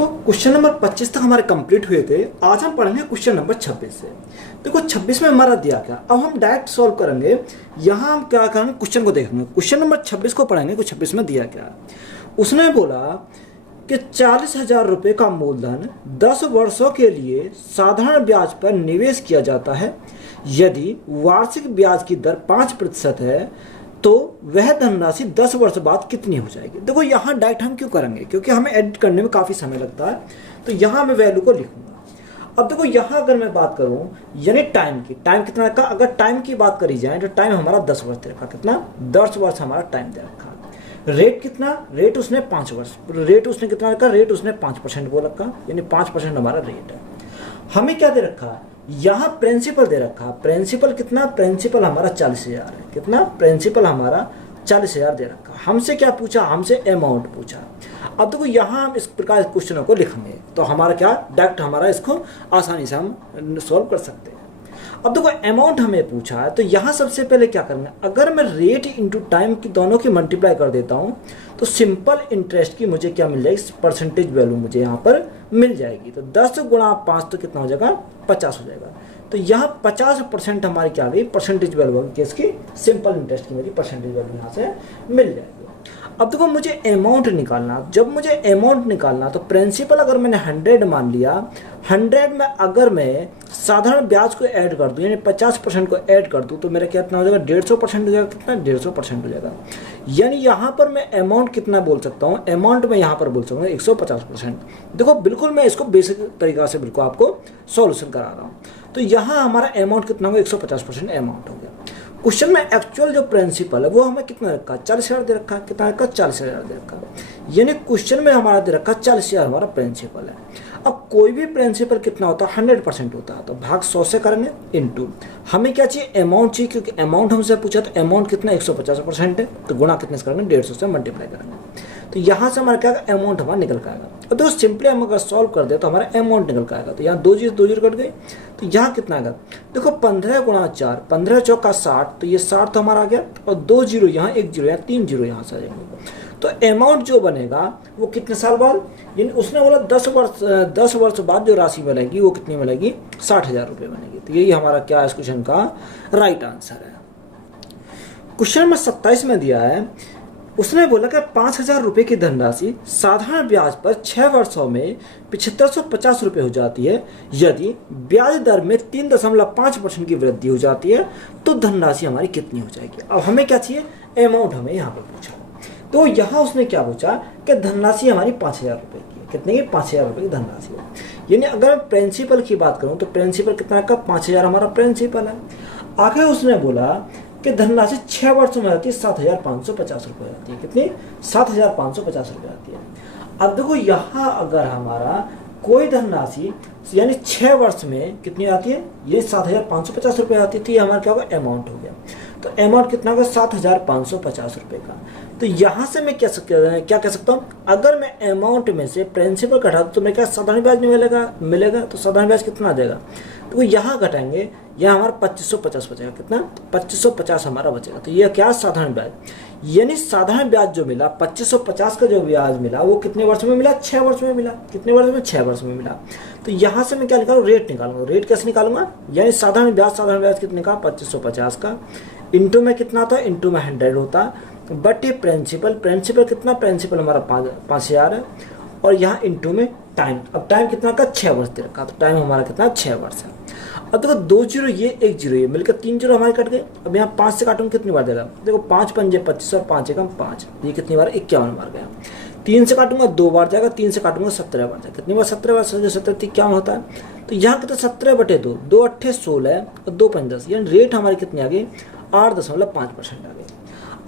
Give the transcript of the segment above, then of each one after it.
तो question number 25 तक हमारे कंप्लीट हुए थे। आज हम पढ़ेंगे क्वेश्चन नंबर 26 से। देखो 26 में हमारा दिया क्या, अब हम डायरेक्ट सॉल्व करेंगे। यहाँ हम क्या करेंगे, क्वेश्चन को देखेंगे। क्वेश्चन नंबर 26 को पढ़ेंगे। 26 में दिया क्या, उसने बोला कि 40,000 रुपये का मूलधन 10 वर्षों के लिए साधारण ब्याज पर निवेश किया जाता है। यदि वार्षिक ब्याज की दर 5% है तो वह धनराशि 10 वर्ष बाद कितनी हो जाएगी। देखो यहाँ डायरेक्ट हम क्यों करेंगे, क्योंकि हमें एडिट करने में काफ़ी समय लगता है। तो यहाँ मैं वैल्यू को लिखूंगा। अब देखो यहाँ अगर मैं बात करूँ यानी टाइम की, टाइम कितना रखा, अगर टाइम की बात करी जाए तो टाइम हमारा 10 वर्ष दे रखा। कितना, 10 वर्ष हमारा टाइम दे रखा। रेट कितना, रेट उसने 5 वर्ष, रेट उसने कितना रखा, रेट उसने 5% बोल रखा, यानी 5% हमारा रेट है। हमें क्या दे रखा है, यहाँ प्रिंसिपल दे रखा। प्रिंसिपल कितना, प्रिंसिपल हमारा 40,000 है। कितना, प्रिंसिपल हमारा 40,000 दे रखा। हमसे क्या पूछा, हमसे अमाउंट पूछा। अब देखो यहाँ हम इस प्रकार क्वेश्चनों को लिखेंगे तो हमारा क्या, डायरेक्ट हमारा इसको आसानी से हम सॉल्व कर सकते हैं। अब देखो अमाउंट हमें पूछा है तो यहाँ सबसे पहले क्या करेंगे, अगर मैं रेट इंटू टाइम की दोनों की मल्टीप्लाई कर देता हूँ तो सिंपल इंटरेस्ट की मुझे क्या मिल जाएगी, परसेंटेज वैल्यू मुझे यहाँ पर मिल जाएगी। तो 10 गुणा 5 तो कितना हो जाएगा, 50 हो जाएगा। तो यहाँ 50% हमारी क्या आ गई, परसेंटेज वैल्यू होगी, किसकी, सिंपल इंटरेस्ट की मेरी परसेंटेज वैल्यू यहाँ से मिल जाएगी। अब देखो मुझे अमाउंट निकालना, जब मुझे अमाउंट निकालना तो प्रिंसिपल अगर मैंने 100 मान लिया, 100 में अगर मैं साधारण ब्याज को ऐड कर दूं यानी 50% को ऐड कर दूं तो मेरा कितना हो जाएगा, 150% हो जाएगा। कितना, 150% हो जाएगा। यानी यहाँ पर मैं अमाउंट कितना बोल सकता हूँ, अमाउंट में यहाँ पर बोल सकता हूँ 150%। देखो बिल्कुल मैं इसको बेसिक तरीका से बिल्कुल आपको सॉल्यूशन करा रहा हूँ। तो यहाँ हमारा अमाउंट कितना होगा, 150% अमाउंट हो गया। क्वेश्चन में एक्चुअल जो प्रिंसिपल है वो हमें कितना रखा, 40,000 दे रखा। कितना रखा, 40,000 दे रखा। यानी क्वेश्चन में हमारा दे रखा 40,000 हमारा प्रिंसिपल है। अब कोई भी प्रिंसिपल कितना होता है, 100% होता है। तो भाग 100 से करेंगे इनटू, हमें क्या चाहिए, अमाउंट चाहिए, क्योंकि अमाउंट हमसे पूछा तो अमाउंट कितना 150% है। तो गुणा कितने से करेंगे, 150 से मल्टीप्लाई करेंगे। तो यहाँ से हमारा क्या अमाउंट हमारा निकल के आएगा। और दोस्तों सिंपली हम अगर सॉल्व कर दे तो हमारा अमाउंट निकल के आएगा। तो यहाँ 2 जीरो कट गई। तो यहाँ कितना आएगा, देखो 15 गुणा 4, 15 चौका 60, तो ये 60 तो हमारा आ गया। और 2 जीरो यहाँ, 1 जीरो यहाँ, 3 जीरो यहाँ से आ जाएंगे। तो अमाउंट जो बनेगा वो कितने साल बाद, यानी उसने बोला 10 वर्ष बाद जो राशि मिलेगी वो कितनी मिलेगी, 60,000 रुपये बनेगी। तो यही हमारा क्या इस क्वेश्चन का राइट आंसर है। क्वेश्चन नंबर 27 में दिया है, उसने बोला कि 5,000 रुपये की धनराशि साधारण ब्याज पर 6 वर्षों में 7550 रुपये हो जाती है। यदि ब्याज दर में 3.5% की वृद्धि हो जाती है तो धनराशि हमारी कितनी हो जाएगी। अब हमें क्या चाहिए, अमाउंट हमें यहाँ पर पूछा। तो यहाँ उसने क्या पूछा कि धनराशि हमारी 5,000 रुपये की है। कितने की, 5,000 रुपये की धनराशि है। यानी अगर प्रिंसिपल की बात करूँ तो प्रिंसिपल कितना का, 5,000 हमारा प्रिंसिपल है। आगे उसने बोला कि धनराशि 6 वर्षों में आती है 7,550 रुपये आती है। कितनी, 7,550 रुपये आती है। अब देखो यहाँ अगर हमारा कोई धनराशि यानी 6 वर्ष में कितनी आती है, ये 7,550 रुपये आती थी, हमारा क्या होगा, अमाउंट हो गया। तो अमाउंट कितना होगा, 7,550 रुपये का। तो यहाँ से मैं क्या कह सकता हूँ, अगर मैं अमाउंट में से प्रिंसिपल घटा दूँ तो मैं क्या, साधारण ब्याज नहीं मिलेगा। तो साधारण ब्याज कितना आ जाएगा, तो वो यहाँ घटाएंगे, यहाँ हमारा 2,550 बचेगा। कितना, 2,550 हमारा बचेगा। तो ये क्या, साधारण ब्याज। यानी साधारण ब्याज जो मिला 2,550 का जो ब्याज मिला वो कितने वर्ष में मिला, 6 वर्ष में मिला। कितने वर्ष में, 6 वर्ष में मिला। तो यहाँ से मैं क्या निकालूँ, रेट निकालूंगा। रेट कैसे निकालूंगा, यानी साधारण ब्याज कितने का, 2,550 का। इंटू में कितना था, इंटू में 100 होता। बट ये प्रिंसिपल कितना, प्रिंसिपल हमारा 5,000 है। और यहाँ इंटू में टाइम, अब टाइम कितना का, 6 वर्ष दे रखा। तो टाइम हमारा कितना, 6 वर्ष है। अब देखो 2 जीरो ये, 1 जीरो ये, मिलकर 3 जीरो हमारे कट गए। अब यहाँ 5 से काटूंगा कितनी बार देगा, देखो 5 पंजे 25 और 5 एकम 5, ये कितनी बार, 51 बार गया। 3 से काटूंगा 2 बार जाएगा, 3 से काटूंगा 17 बार जाएगा। कितनी बार, 17 बार। 17 51 होता है। तो यहाँ कितना, 17/2, 2 8 16 और 2 5 10, यानी रेट हमारी कितनी आ गई, 8.5% आ गई।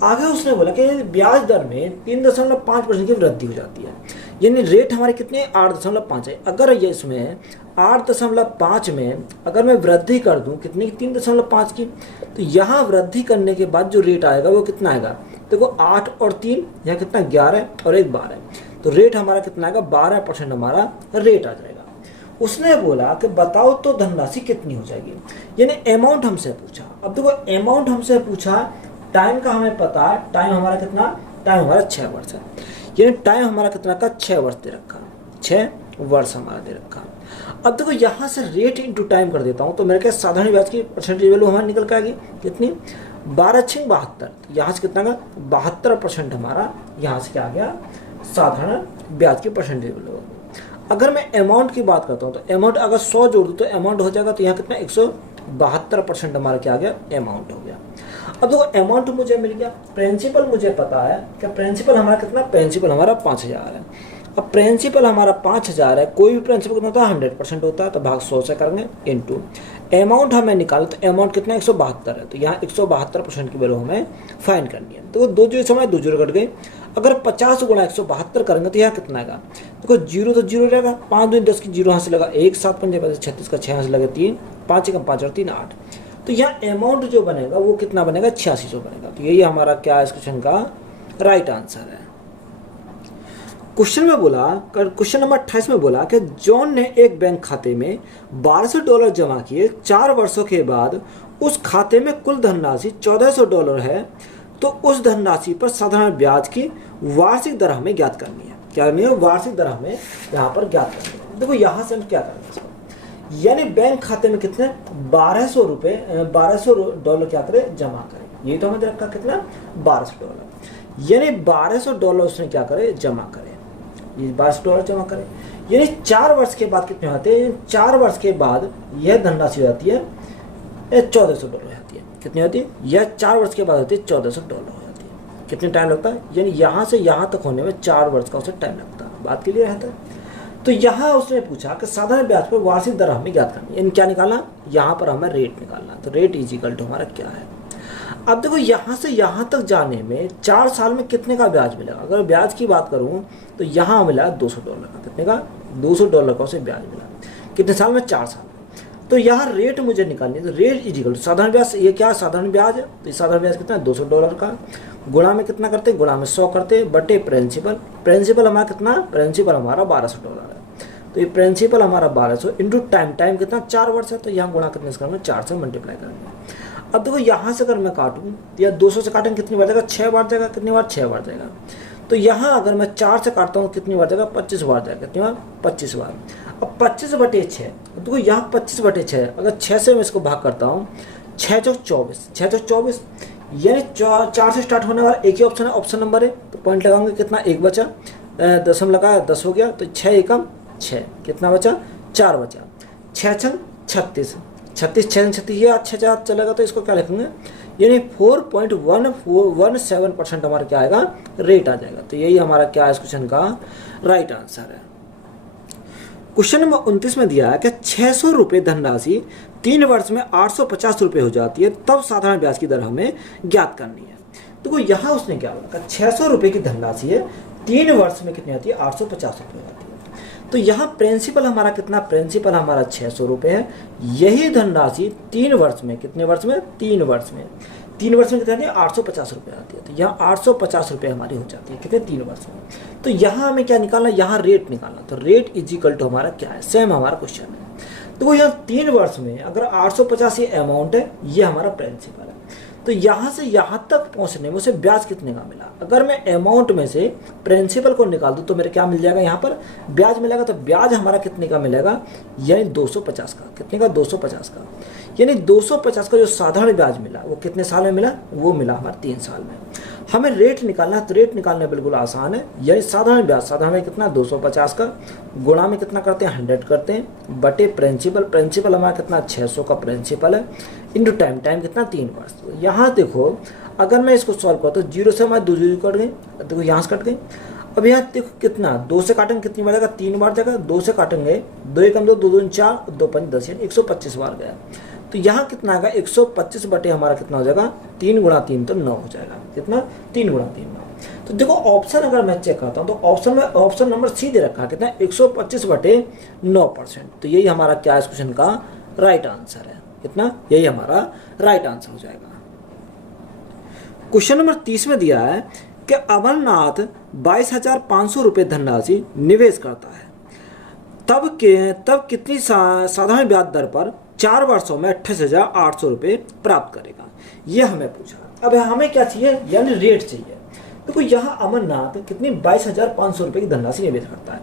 आगे उसने बोला कि ब्याज दर में 3.5% की वृद्धि हो जाती है। यानी रेट हमारे कितने, 8.5 है। अगर ये इसमें 8.5 में अगर मैं वृद्धि कर दूं कितनी, 3.5 की, तो यहाँ वृद्धि करने के बाद जो रेट आएगा वो कितना आएगा, देखो 8 और 3 यहाँ कितना, 11 और 1 12। तो रेट हमारा कितना आएगा, 12% हमारा रेट आ जाएगा। उसने बोला कि बताओ तो धनराशि कितनी हो जाएगी, यानी अमाउंट हमसे पूछा। अब देखो अमाउंट हमसे पूछा, टाइम का हमें पता है, टाइम हमारा कितना, टाइम हमारा 6 वर्ष है। यानी टाइम हमारा कितना का, 6 वर्ष दे रखा, 6 वर्ष हमारा दे रखा। अब देखो यहाँ से रेट इंटू टाइम कर देता हूँ तो मेरे क्या साधारण ब्याज की परसेंटेज वैल्यू हमारी निकल के आ गई कितनी 12×72। यहाँ से कितना का 72% हमारा यहाँ से क्या आ गया साधारण ब्याज की परसेंटेज वैल्यू। अगर मैं अमाउंट की बात करता हूँ तो अमाउंट अगर 100 जोड़ दूँ तो अमाउंट हो जाएगा, तो यहाँ कितना 172% हमारा क्या आ गया अमाउंट हो गया। अब देखो अमाउंट मुझे मिल गया, प्रिंसिपल मुझे पता है कि प्रिंसिपल हमारा कितना, प्रिंसिपल हमारा 5000 है। अब प्रिंसिपल हमारा 5000 है, कोई भी प्रिंसिपल कितना होता है 100% होता है, तो भाग 100 से करेंगे इनटू अमाउंट हमें निकाला, तो अमाउंट कितना 172 है, तो यहाँ 172% की वैल्यू हमें फाइंड करनी है। तो दो जीरो समय 2 जीरो कट गए। अगर 50 गुणा 172 करेंगे तो यहाँ कितना आएगा, देखो जीरो तो जीरो रहेगा, 5 दूनी 10 की जीरो यहाँ से लगा 1, 7 पंजे 36 का 6 यहाँ से लगा 3, 5 एकम 5 और 3 8, तो यहाँ अमाउंट जो बनेगा वो कितना बनेगा 8600 बनेगा। तो यही हमारा क्या है इस क्वेश्चन का राइट आंसर है। क्वेश्चन में बोला, क्वेश्चन नंबर 28 में बोला कि जॉन ने एक बैंक खाते में $1200 जमा किए, 4 वर्षों के बाद उस खाते में कुल धनराशि $1400 है, तो उस धनराशि पर साधारण ब्याज की वार्षिक दर हमें ज्ञात करनी है। क्या करनी है, वार्षिक दर हमें यहाँ पर ज्ञात करनी है। देखो यहाँ से हम क्या करेंगे, यानी बैंक खाते में कितने $1200 क्या करें जमा करें, ये तो हमें रखा कितना $1200, यानी $1200 उसने क्या करे जमा करे, ये $1200 जमा करे, यानी 4 वर्ष के बाद कितने आते हैं, 4 वर्ष के बाद यह धनराशि हो जाती है $1400 हो जाती है। कितनी होती है, यह 4 वर्ष के बाद होती है $1400 हो जाती है। कितने टाइम लगता है, यानी यहाँ से यहाँ तक होने में 4 वर्ष का उसे टाइम लगता है, बात के लिए रहता है। तो यहाँ उसने पूछा कि साधारण ब्याज पर वार्षिक दर हमें ज्ञात करनी है, यानी क्या निकालना, यहाँ पर हमें रेट निकालना, तो रेट इज इक्वल टू हमारा क्या है। अब देखो यहाँ से यहाँ तक जाने में 4 साल में कितने का ब्याज मिलेगा, अगर ब्याज की बात करूँ तो यहाँ मिला $200 का, कितने का $200 का उसे ब्याज मिला, कितने साल में 4 साल में। तो यहाँ रेट मुझे निकालनी है, तो रेट इज इक्वल टू साधारण ब्याज, ये क्या साधारण ब्याज है, तो साधारण ब्याज कितना है $200 का, गुणा में कितना करते हैं, गुणा में 100 करते बटे प्रिंसिपल, प्रिंसिपल हमारा कितना, प्रिंसिपल हमारा $1200 है, तो ये प्रिंसिपल हमारा 1200 इंटू टाइम, टाइम कितना 4 वर्ष है, तो यहाँ गुणा कितने से करेंगे 4 से मल्टीप्लाई करेंगे। अब देखो यहाँ से अगर मैं काटूँ या 200 से काटेंगे कितनी बार जाएगा, 6 बार जाएगा, कितनी बार 6 बार जाएगा। तो यहाँ अगर मैं 4 से काटता हूँ कितनी बार जाएगा, 25 बार जाएगा, कितनी बार 25 बार। अब 25/6, देखो यहाँ 25/6, अगर 6 से मैं इसको भाग करता हूँ 6 चौक 24, 6 चौक 24, यानी 4 से स्टार्ट होने वाला एक ही ऑप्शन है, ऑप्शन नंबर है, तो पॉइंट लगाएंगे, कितना 1 बचा, दशम लगाया 10 हो गया, तो 6 एकम 6, कितना बचा 4 बचा, 6 छंग 36, 36 6 36 ये अच्छे से चलेगा, तो इसको क्या लिखेंगे, यानी 4.1417% हमारा क्या आएगा रेट आ जाएगा। तो यही हमारा क्या है इस क्वेश्चन का राइट आंसर है। क्वेश्चन नंबर 29 में दिया है कि 600 रुपये धनराशि 3 वर्ष में 850 रुपये हो जाती है, तब साधारण ब्याज की दर हमें ज्ञात करनी है। तो यहाँ उसने क्या बोला, 600 रुपये की धनराशि है, 3 वर्ष में कितनी आती है 850 रुपये आती है। तो यहाँ प्रिंसिपल हमारा कितना, प्रिंसिपल हमारा 600 रुपये है, यही धनराशि 3 वर्ष में, कितने वर्ष में 3 वर्ष में, 3 वर्ष में कितनी आती है 850 रुपये आती है। तो यहाँ 850 रुपये हमारी हो जाती है कितने 3 वर्ष में। तो यहाँ हमें क्या निकालना, यहाँ रेट निकालना, तो रेट इज इक्वल टू हमारा क्या है, सेम हमारा क्वेश्चन है। तो वो यहाँ 3 वर्ष में अगर 850 ये अमाउंट है, ये हमारा प्रिंसिपल है, तो यहाँ से यहाँ तक पहुँचने में उसे ब्याज कितने का मिला। अगर मैं अमाउंट में से प्रिंसिपल को निकाल दूँ तो मेरे क्या मिल जाएगा, यहाँ पर ब्याज मिलेगा, तो ब्याज हमारा कितने का मिलेगा, यानी 250 का, कितने का 250 का, यानी 250 का जो साधारण ब्याज मिला वो कितने साल में मिला, वो मिला हमारा 3 साल में। हमें रेट निकालना है, तो रेट निकालना बिल्कुल आसान है, यानी साधारण ब्याज, साधारण में कितना 250 का, गुणा में कितना करते हैं 100 करते हैं, बटे प्रिंसिपल, प्रिंसिपल हमारा कितना 600 का प्रिंसिपल है, इंटू टाइम, टाइम कितना 3 वर्ष। तो यहाँ देखो अगर मैं इसको सॉल्व करता हूँ, 0 से हमारे 2 जीरो कट गए, देखो यहाँ से कट गए। अब यहाँ देखो कितना 2 से काटेंगे कितनी बार जाएगा, 3 बार जाएगा, 2 से काटेंगे 2 एकम 2, 2 दूनी 4, 2 पंच 10, यानी 125 बार गया। तो यहाँ कितना आएगा 125 बटे हमारा कितना हो जाएगा 3 गुणा 3 तो 9 हो जाएगा, कितना 3 गुणा 3 9। तो देखो ऑप्शन अगर मैं चेक करता हूँ तो ऑप्शन में ऑप्शन नंबर सी दे रखा है कितना 125/9%। तो यही हमारा क्या इस क्वेश्चन का राइट आंसर है, कितना, यही हमारा राइट आंसर हो जाएगा। क्वेश्चन नंबर 30 में दिया है कि अमरनाथ 22,500 रुपये धनराशि निवेश करता है, तब कितनी साधारण ब्याज दर पर 4 वर्षों में 28,800 रुपये प्राप्त करेगा, ये हमें पूछा। अब हमें क्या चाहिए, यानी रेट चाहिए। देखो यहाँ अमरनाथ कितनी 22,500 रुपये की धनराशि निवेश करता है,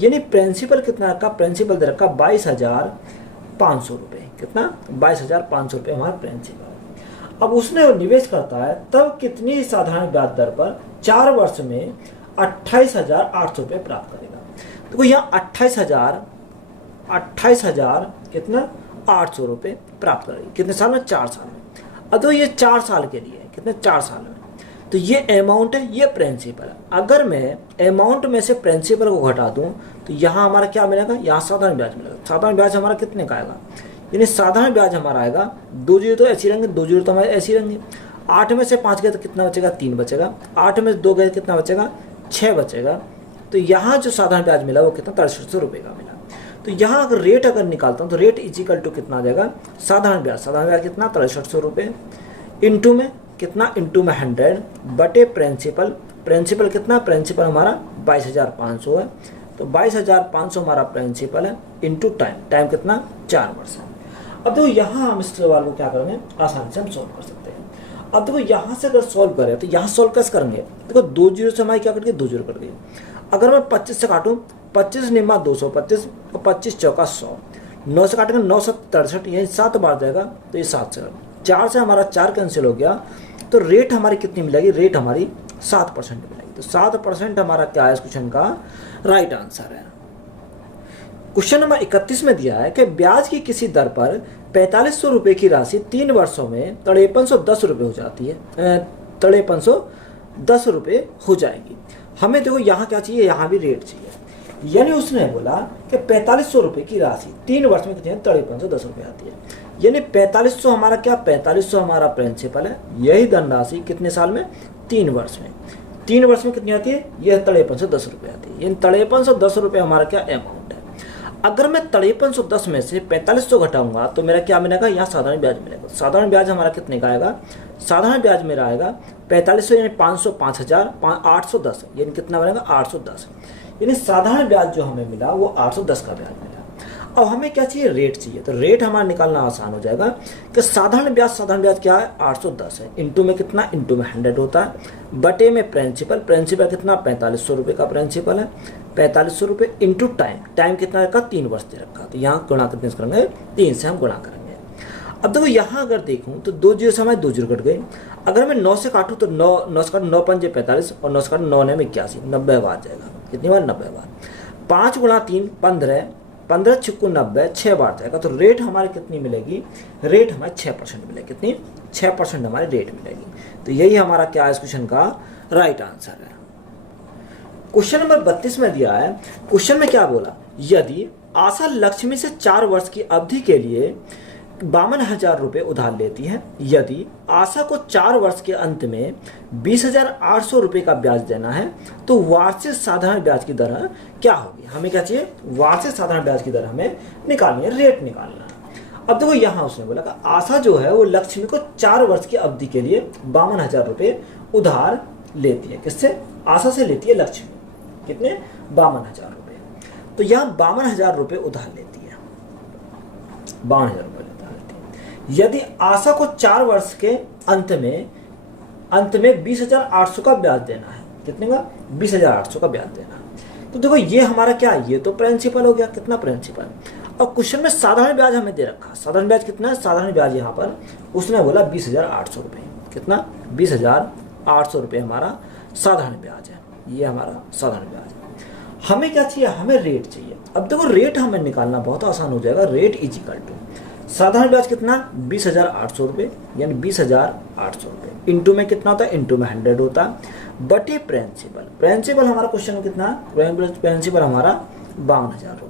यानी प्रिंसिपल कितना रखा, प्रिंसिपल दे रखा 22,500 रुपये। कितना, 22,500 रुपये हमारा प्रिंसिपल। अब उसने निवेश करता है तब कितनी साधारण ब्याज दर पर 4 वर्ष में 28,800 रुपये प्राप्त करेगा। देखो यहाँ 28,000 कितना 800 रुपये प्राप्त करेगी। कितने साल में, 4 साल में। अब तो ये 4 साल के लिए है, कितने 4 साल में। तो ये अमाउंट है, ये प्रिंसिपल है। अगर मैं अमाउंट में से प्रिंसिपल को घटा दूं तो यहाँ हमारा क्या मिलेगा, यहाँ साधारण ब्याज मिलेगा। साधारण ब्याज हमारा कितने का आएगा, यानी साधारण ब्याज हमारा आएगा 2 जीरो तो ऐसे रहेंगे, 2 जीरो तो हमारे ऐसे रहेंगे। 8 में से 5 गए तो कितना बचेगा, 3 बचेगा। 8 में से 2 गए कितना बचेगा, 6 बचेगा। तो यहाँ जो साधारण ब्याज मिला वो कितना 6300 रुपये का मिला। तो यहाँ अगर रेट अगर निकालता हूँ तो रेट इजिकल टू कितना आ जाएगा, साधारण ब्याज कितना 6300 रुपये इंटू में कितना, इंटू में 100 बटे प्रिंसिपल। प्रिंसिपल कितना, प्रिंसिपल हमारा 22,500 है। तो 22,500 हमारा प्रिंसिपल है इंटू टाइम, टाइम कितना 4 वर्ष है। अब देखो यहाँ हम इस सवाल को क्या करेंगे, आसानी से हम सोल्व कर सकते हैं। अब देखो यहाँ से अगर सोल्व करें तो यहाँ सोल्व कैसे करेंगे, देखो 2 जीरो से हमारी क्या कट गई, 2 जीरो कट गई। अगर मैं 25 से काटूँ, 25 निम्मा 225 और 25 चौका 100, 9 से काटेंगे 9 से 63, यही 7 बार जाएगा तो ये 7 से 4 से हमारा 4 कैंसिल हो गया। तो रेट हमारी कितनी मिलेगी, रेट हमारी 7% मिलेगी। तो 7% हमारा क्या है इस क्वेश्चन का राइट आंसर है। क्वेश्चन नंबर 31 में दिया है कि ब्याज की किसी दर पर 4500 रुपये की राशि 3 वर्षों में 5310 रुपये हो जाती है, 5310 रुपये हो जाएगी। हमें देखो यहाँ क्या चाहिए, यहाँ भी रेट चाहिए। यानी उसने बोला कि 4500 रुपये की राशि 3 वर्ष में कितनी है, 5310 रुपये आती है। यानी 4500 हमारा क्या, 4500 हमारा प्रिंसिपल है। यही धनराशि कितने साल में, 3 वर्ष में। 3 वर्ष में कितनी आती है, यह 5310 रुपये आती है। यानी 5310 रुपये हमारा क्या अमाउंट है। अगर मैं 5310 में से 4500 घटाऊंगा तो मेरा क्या मिलेगा, यहाँ साधारण ब्याज मिलेगा। साधारण ब्याज हमारा कितने का आएगा, साधारण ब्याज मेरा आएगा 4500 यानी 500 5810, यानी कितना बनेगा 810। यानी साधारण ब्याज जो हमें मिला वो 810 का ब्याज मिला। अब हमें क्या चाहिए, रेट चाहिए। तो रेट हमारा निकालना आसान हो जाएगा कि साधारण ब्याज क्या है 810 है, इंटू में कितना, इंटू में 100 होता है, बटे में प्रिंसिपल कितना 4500 रुपये का प्रिंसिपल है, 4500 रुपये इंटू टाइम, टाइम कितना रखा 3 वर्ष दे रखा। तो यहाँ गुणा कितने से करेंगे, 3 से हम गुणा करेंगे। अब देखो यहाँ अगर देखूँ तो 2 जीरो से हमारे 2 जीरो कट गए। अगर मैं 9 से काटूँ तो 9 से काटूँ 9 पंजे 45 और 9 से काटूँ 9 में 81, 90 बार जाएगा। कितनी बार, 90 बार। 5 गुणा 3 15, 15 छिक्कू 90, 6 बार जाएगा। तो रेट हमारी कितनी मिलेगी, रेट हमारी 6% मिलेगी। कितनी, 6% हमारी रेट मिलेगी। तो यही हमारा क्या है इस क्वेश्चन का राइट आंसर है। क्वेश्चन नंबर 32 में दिया है, क्वेश्चन में क्या बोला, यदि आशा लक्ष्मी से 4 वर्ष की अवधि के लिए 52,000 रुपये उधार लेती है, यदि आशा को 4 वर्ष के अंत में 20,800 रुपये का ब्याज देना है तो वार्षिक साधारण ब्याज की दर क्या होगी। हमें क्या चाहिए, वार्षिक साधारण ब्याज की दर हमें निकालनी है, रेट निकालना है। अब देखो यहाँ उसने बोला कि आशा जो है वो लक्ष्मी को 4 वर्ष की अवधि के लिए 52,000 रुपये उधार लेती है। किससे, आशा से लेती है लक्ष्मी। कितने, 52,000 रुपये। तो यहाँ 52,000 रुपये उधार लेती है, 52,000 रुपये उधार लेती है। यदि आशा को 4 वर्ष के अंत में 20,800 का ब्याज देना है, कितने का, 20,800 का ब्याज देना है। तो देखो ये हमारा क्या है, ये तो प्रिंसिपल हो गया। कितना प्रिंसिपल। और क्वेश्चन में साधारण ब्याज हमें दे रखा। साधारण ब्याज कितना है, साधारण ब्याज यहाँ पर उसने बोला 20,800 रुपये। कितना, 20,800 रुपये हमारा साधारण ब्याज है। ये हमारा साधारण ब्याज है। हमें क्या चाहिए, हमें रेट चाहिए। अब देखो रेट हमें निकालना बहुत आसान हो जाएगा। रेट इज इक्वल टू साधारण ब्याज कितना, 20,800 रुपये, यानी 20,800 रुपये इंटू में कितना होता है, इंटू में 100 होता है, बटे प्रिंसिपल हमारा क्वेश्चन में कितना, प्रिंसिपल हमारा 52,000 रुपये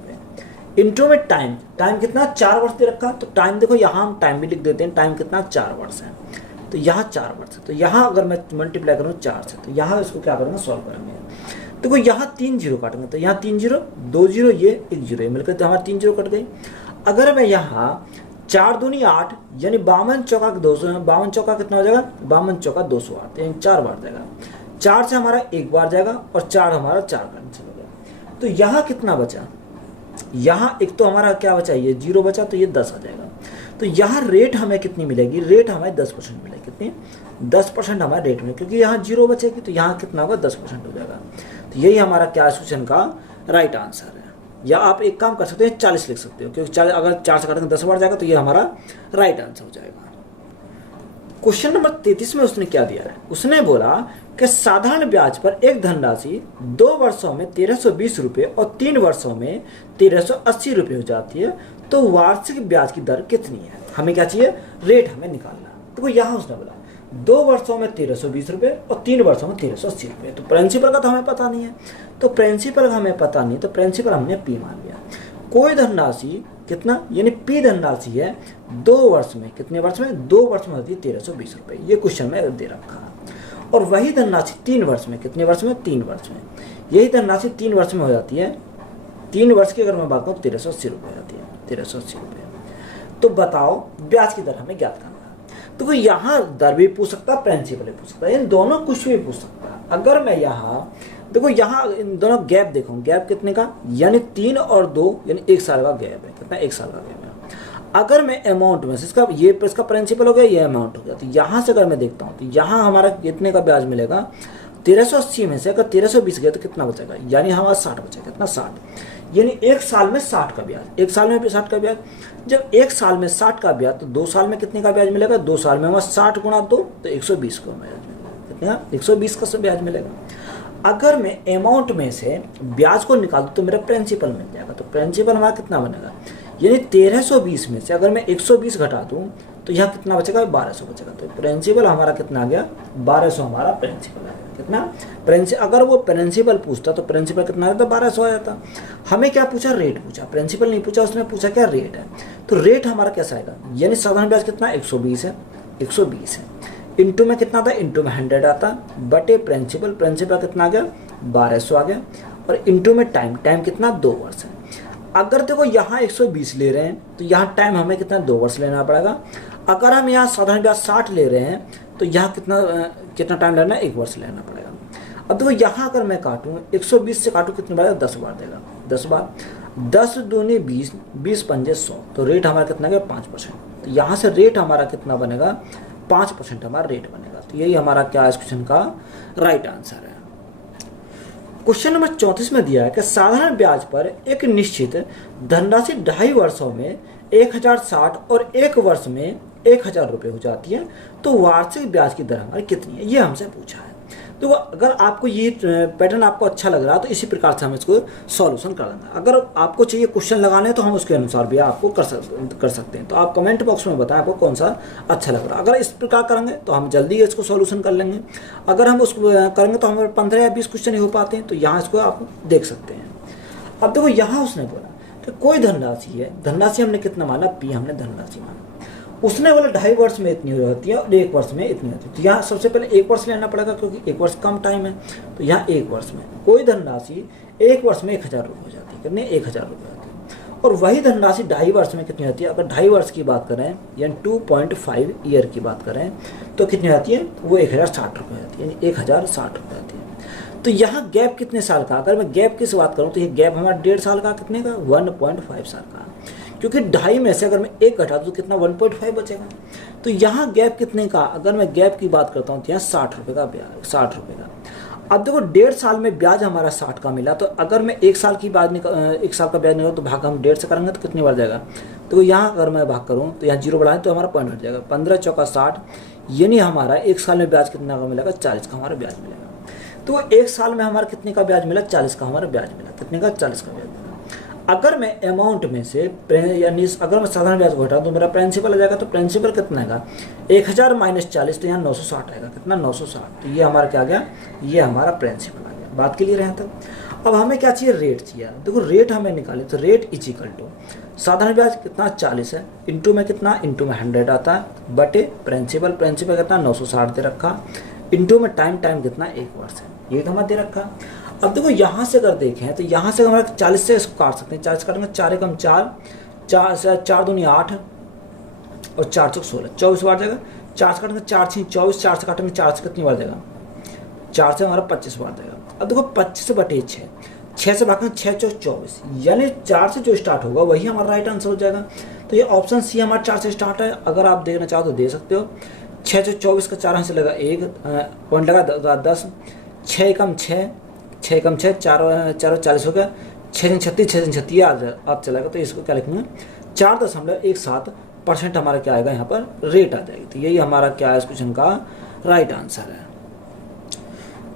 इंटू में टाइम कितना, 4 वर्ष दे रखा। तो टाइम देखो यहाँ हम टाइम भी लिख देते हैं, टाइम कितना 4 वर्ष है। तो यहाँ 4 वर्ष है। तो यहाँ अगर मैं मल्टीप्लाई करूँ 4 से, तो यहाँ इसको क्या करेंगे, सॉल्व करेंगे। देखो यहाँ 3 जीरो काटेंगे, तो यहाँ 3 जीरो, 2 जीरो, ये 1 जीरो, ये मिलकर तो हमारे 3 जीरो कट गई। अगर मैं यहाँ 4 दूनी 8, यानी 52 चौका 200, 52 चौका कितना हो जाएगा, 52 चौका 208, यानी 4 बार जाएगा। 4 से हमारा 1 बार जाएगा और 4 हमारा 4 कैंसिल हो गया। तो यहाँ कितना बचा, यहाँ एक तो हमारा क्या बचा, ये 0 बचा, तो ये 10 आ जाएगा। तो यहाँ रेट हमें कितनी मिलेगी, रेट हमारी 10% मिलेगी। कितनी, 10% हमारे रेट में, क्योंकि यहाँ 0 बचेगी तो यहाँ कितना होगा, 10% हो जाएगा। तो यही हमारा क्या क्वेश्चन का राइट आंसर है। या आप एक काम कर सकते हैं 40 लिख सकते हो, क्योंकि 40 अगर 4 से काटेंगे 10 बार जाएगा तो ये हमारा राइट आंसर हो जाएगा। क्वेश्चन नंबर 33 में उसने क्या दिया है, उसने बोला कि साधारण ब्याज पर एक धनराशि 2 वर्षों में 1320 रुपये और 3 वर्षों में 1380 रुपये हो जाती है, तो वार्षिक ब्याज की दर कितनी है। हमें क्या चाहिए, रेट हमें निकालना। तो यहाँ उसने बोला 2 वर्षों में 1320 रुपये और 3 वर्षों में 1380 रुपये। तो प्रिंसिपल का तो हमें पता नहीं है, तो प्रिंसिपल का हमें पता नहीं, तो प्रिंसिपल हमने पी मान लिया। कोई धनराशि कितना, यानी पी धनराशि है 2 वर्ष में, कितने वर्ष में, 2 वर्ष में होती है 1320 रुपये, ये क्वेश्चन में दे रखा। और वही धनराशि 3 वर्ष में, कितने वर्ष में, 3 वर्ष में, यही धनराशि 3 वर्ष में हो जाती है, 3 वर्ष की अगर मैं बात करूँ 1380 रुपये आती है, 1380 रुपये। तो बताओ ब्याज की दर हमें ज्ञात करना है। तो कोई यहाँ दर भी पूछ सकता है, प्रिंसिपल भी पूछ सकता है, इन दोनों कुछ भी पूछ सकता है। अगर मैं यहाँ देखो, यहाँ इन दोनों गैप देखो, गैप कितने का, यानी 3 और 2 यानी 1 साल का गैप है, कितना, 1 साल का गैप है। अगर मैं अमाउंट में से इसका ये इसका प्रिंसिपल हो गया, ये अमाउंट हो गया, तो यहाँ से अगर मैं देखता हूँ तो यहाँ हमारा कितने का ब्याज मिलेगा, 1380 में से अगर 1320 गया तो कितना बचेगा, यानी हमारा 60 बचेगा, कितना, 60, यानी 1 साल में 60 का ब्याज, 1 साल में भी 60 का ब्याज। जब 1 साल में 60 का ब्याज, तो 2 साल में कितने का ब्याज मिलेगा, 2 साल में हमारा 60 गुणा 2 तो 120 का ब्याज मिलेगा, कितना, 120 का ब्याज मिलेगा। अगर मैं अमाउंट में से ब्याज को निकाल दूँ तो मेरा प्रिंसिपल मिल जाएगा, तो प्रिंसिपल हमारा कितना बनेगा, यानी 1320 में से अगर मैं 120 घटा दूँ तो यहाँ कितना बचेगा, 1200 बचेगा। तो प्रिंसिपल हमारा कितना आ गया, 1200 हमारा प्रिंसिपल आ गया, कितना, अगर वो प्रिंसिपल पूछता तो प्रिंसिपल कितना आ जाता, 1200 आ जाता। हमें क्या पूछा, रेट पूछा, प्रिंसिपल नहीं पूछा, उसने पूछा क्या, रेट है। तो रेट हमारा कैसा आएगा, यानी साधारण ब्याज कितना, 120 है, 120 है, इंटू में कितना था, इंटू में 100 आता, बटे प्रिंसिपल, प्रिंसिपल कितना आ गया, 1200 आ गया, और इंटू में टाइम, टाइम कितना, 2 वर्ष है। अगर देखो यहाँ 120 ले रहे हैं तो यहाँ टाइम हमें कितना, 2 वर्ष लेना पड़ेगा। अगर हम यहाँ साधारण ब्याज 60 ले रहे हैं तो यहाँ कितना टाइम लेना है, 1 वर्ष लेना पड़ेगा। अब देखो यहाँ अगर मैं काटूँ 120 से काटूँ कितने बार, 10 बार देगा, 10 बार, 10 दूनी 20, 20 पंजे 100, तो रेट हमारा कितना गया, 5%। तो यहाँ से रेट हमारा कितना बनेगा, 5% हमारा रेट बनेगा। तो यही हमारा क्या इस क्वेश्चन का राइट आंसर है। क्वेश्चन नंबर 34 में दिया है कि साधारण ब्याज पर एक निश्चित धनराशि 2.5 वर्षों में 1060 और 1 वर्ष में 1000 रुपये हो जाती है, तो वार्षिक ब्याज की दर हमारी कितनी है, ये हमसे पूछा है। तो अगर आपको ये पैटर्न आपको अच्छा लग रहा है तो इसी प्रकार से हम इसको सॉल्यूशन कर लेंगे। अगर आपको चाहिए क्वेश्चन लगाने तो हम उसके अनुसार भी आपको कर सकते हैं। तो आप कमेंट बॉक्स में बताएं आपको कौन सा अच्छा लग रहा है। अगर इस प्रकार करेंगे तो हम जल्दी इसको सॉल्यूशन कर लेंगे, अगर हम उसको करेंगे तो हमारे 15 या 20 क्वेश्चन ही हो पाते हैं। तो यहाँ इसको आप देख सकते हैं। अब देखो यहाँ उसने बोला कि कोई धनराशि है, धनराशि हमने कितना माना, पी हमने धनराशि माना, उसने बोला 2.5 वर्ष में इतनी होती है और 1 वर्ष में इतनी होती है। तो यहाँ सबसे पहले 1 वर्ष लेना पड़ेगा क्योंकि 1 वर्ष कम टाइम है। तो यहाँ 1 वर्ष में कोई धनराशि 1 वर्ष में 1000 रुपये हो जाती है, कितने, 1000 रुपये होती है। और वही धनराशि 2.5 वर्ष में कितनी होती है, अगर 2.5 वर्ष की बात करें यानी 2.5 ईयर की बात करें तो कितनी आती है, वो 1060 रुपये आती है, यानी 1060 रुपये आती है। तो यहाँ गैप कितने साल का, अगर मैं गैप की बात करूँ तो ये गैप हमारा 1.5 साल का, कितने का, 1.5 साल का, क्योंकि 2.5 में से अगर मैं 1 घटा दूँ तो कितना 1.5 बचेगा। तो यहाँ गैप कितने का, अगर मैं गैप की बात करता हूँ तो यहाँ 60 रुपये का ब्याज, 60 रुपये का। अब देखो 1.5 साल में ब्याज हमारा 60 का मिला, तो अगर मैं 1 साल की ब्याज 1 साल का ब्याज निकालूँ तो भाग हम 1.5 से करेंगे तो कितनी बार जाएगा। तो यहाँ अगर मैं भाग करूँ तो यहाँ 0 बढ़ाएं तो हमारा पॉइंट हट जाएगा, 15 चौका 60, यानी हमारा 1 साल में ब्याज कितना का मिलेगा, 40 का हमारा ब्याज मिलेगा। तो 1 साल में हमारा कितने का ब्याज मिला, 40 का हमारा ब्याज मिला, कितने का, 40 का ब्याज मिला। अगर मैं अमाउंट में से यानी अगर मैं साधारण ब्याज को हटाऊं तो मेरा प्रिंसिपल आ जाएगा। तो प्रिंसिपल कितना आएगा, 1000 माइनस 40, तो यहाँ 960 आएगा, कितना, 960। तो ये हमारा क्या आ गया, ये हमारा प्रिंसिपल आ गया। बात क्लियर है तक। अब हमें क्या चाहिए, रेट चाहिए। देखो रेट हमें निकाले तो रेट इज इक्वल टू साधारण ब्याज कितना 40 है, इंटू में कितना, इंटू में 100 आता है, बटे प्रिंसिपल, प्रिंसिपल कितना 960 दे रखा, इंटू में टाइम, टाइम कितना 1 वर्ष है, ये तो हमें दे रखा। अब देखो यहाँ से अगर देखें तो यहाँ से हमारा 40 से इसको काट सकते हैं, 40 काटेंगे 4 एकम 4, 4 दूनी 8 और 4 चौक 16, 24 बार जाएगा। 4 से काटेंगे 4 6 24, 4 से काटेंगे 4 से कितनी बार जाएगा, 4 से हमारा 25 बार जाएगा। अब देखो 25 बटे 6, 6 से भागेंगे 6 चौक 24, यानी 4 से जो स्टार्ट होगा वही हमारा राइट आंसर हो जाएगा। तो ये ऑप्शन सी हमारा 4 से स्टार्ट है। अगर आप देखना चाहो तो दे सकते हो। 6 चौक 24 का 4 से लगा 1 पॉइंट लगा 10, 6 एकम 6, 6 एकम 6, 4 40 हो गया, 6 आप चलाएगा तो इसको क्या लिखेंगे 4.17% हमारा क्या आएगा यहाँ पर रेट आ जाएगी। तो यही हमारा क्या है इस क्वेश्चन का राइट आंसर है।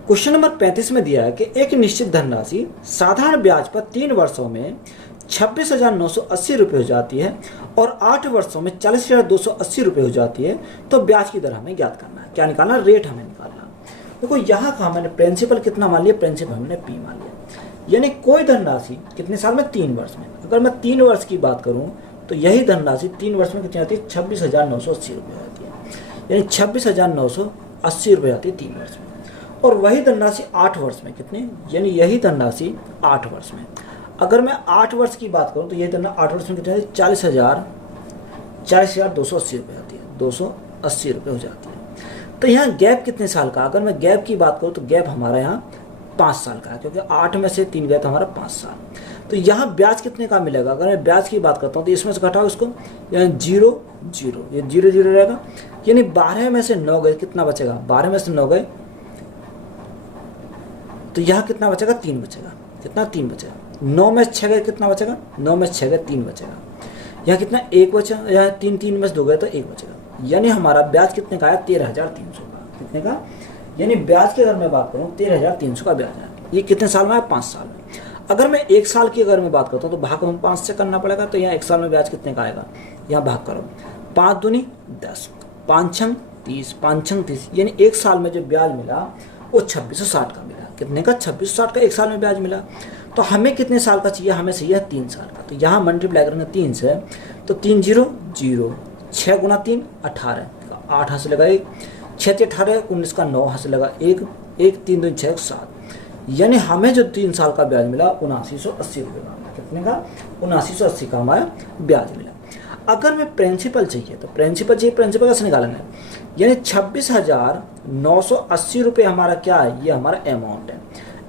क्वेश्चन नंबर 35 में दिया है कि एक निश्चित धनराशि साधारण ब्याज पर 3 वर्षों में 26,980 रुपये हो जाती है और 8 वर्षों में 40,280 रुपये हो जाती है, तो ब्याज की दर हमें ज्ञात करना है। क्या निकालना, रेट हमें निकालना। देखो यहाँ का मैंने प्रिंसिपल कितना मान लिया, प्रिंसिपल हमने P मान लिया, यानी कोई धनराशि कितने साल में, 3 वर्ष में। अगर मैं 3 वर्ष की बात करूँ तो यही धनराशि 3 वर्ष में कितनी आती है, 26,980 रुपये आती है, यानी 26,980 रुपये आती है 3 वर्ष में। और वही धनराशि 8 वर्ष में कितने, यानी यही धनराशि 8 वर्ष में। अगर मैं 8 वर्ष की बात करूं तो यही धनराशि 8 वर्ष में कितनी आती है, 40,280 रुपये आती है, 280 रुपये हो जाती है। तो यहाँ गैप कितने साल का, अगर मैं गैप की बात करूं तो गैप हमारा यहाँ 5 साल का है, क्योंकि 8 में से 3 गया तो हमारा 5 साल। तो यहाँ ब्याज कितने का मिलेगा, अगर मैं ब्याज की बात करता हूँ तो इसमें से घटाओ इसको, यानी 0 0, ये 0 0 रहेगा, यानी 12 में से 9 गए, कितना बचेगा, 12 में से 9 गए तो यहाँ कितना बचेगा, 3 बचेगा, कितना 3 बचेगा। 9 में 6 गए कितना बचेगा, 9 में 6 गए 3 बचेगा, यहाँ कितना 1 बचा, यहाँ 3 में से 2 गए तो 1 बचेगा, यानी हमारा ब्याज कितने का है, 13,300 का, कितने का, यानी ब्याज की अगर मैं बात करूँ 13,300 का ब्याज है। ये कितने साल में है, 5 साल में। अगर मैं 1 साल की अगर मैं बात करता हूँ तो भाग हम 5 से करना पड़ेगा, तो यहाँ 1 साल में ब्याज कितने का आएगा, यहाँ भाग करो 5 दूनी 10, 5 छंग 30, 5 छंग 30, यानी 1 साल में जो ब्याज मिला वो 2660 का मिला, कितने का, 2660 का 1 साल में ब्याज मिला। तो हमें कितने साल का चाहिए, हमें चाहिए 3 साल का। तो यहाँ मल्टीप्लाई करेंगे 3 से, तो 3 0 0, 6 गुना 3 18, 8 हाथ से लगा 1, 6 18 19 का 9 हाथ से लगा 1, 1 3 2 6 7, यानी हमें जो 3 साल का ब्याज मिला 7980 रुपये का, कितने का, 7980 का हमारा ब्याज मिला। अगर मैं प्रिंसिपल चाहिए तो प्रिंसिपल कैसे निकालेंगे, यानी 26,980 रुपये हमारा क्या है, ये हमारा अमाउंट है।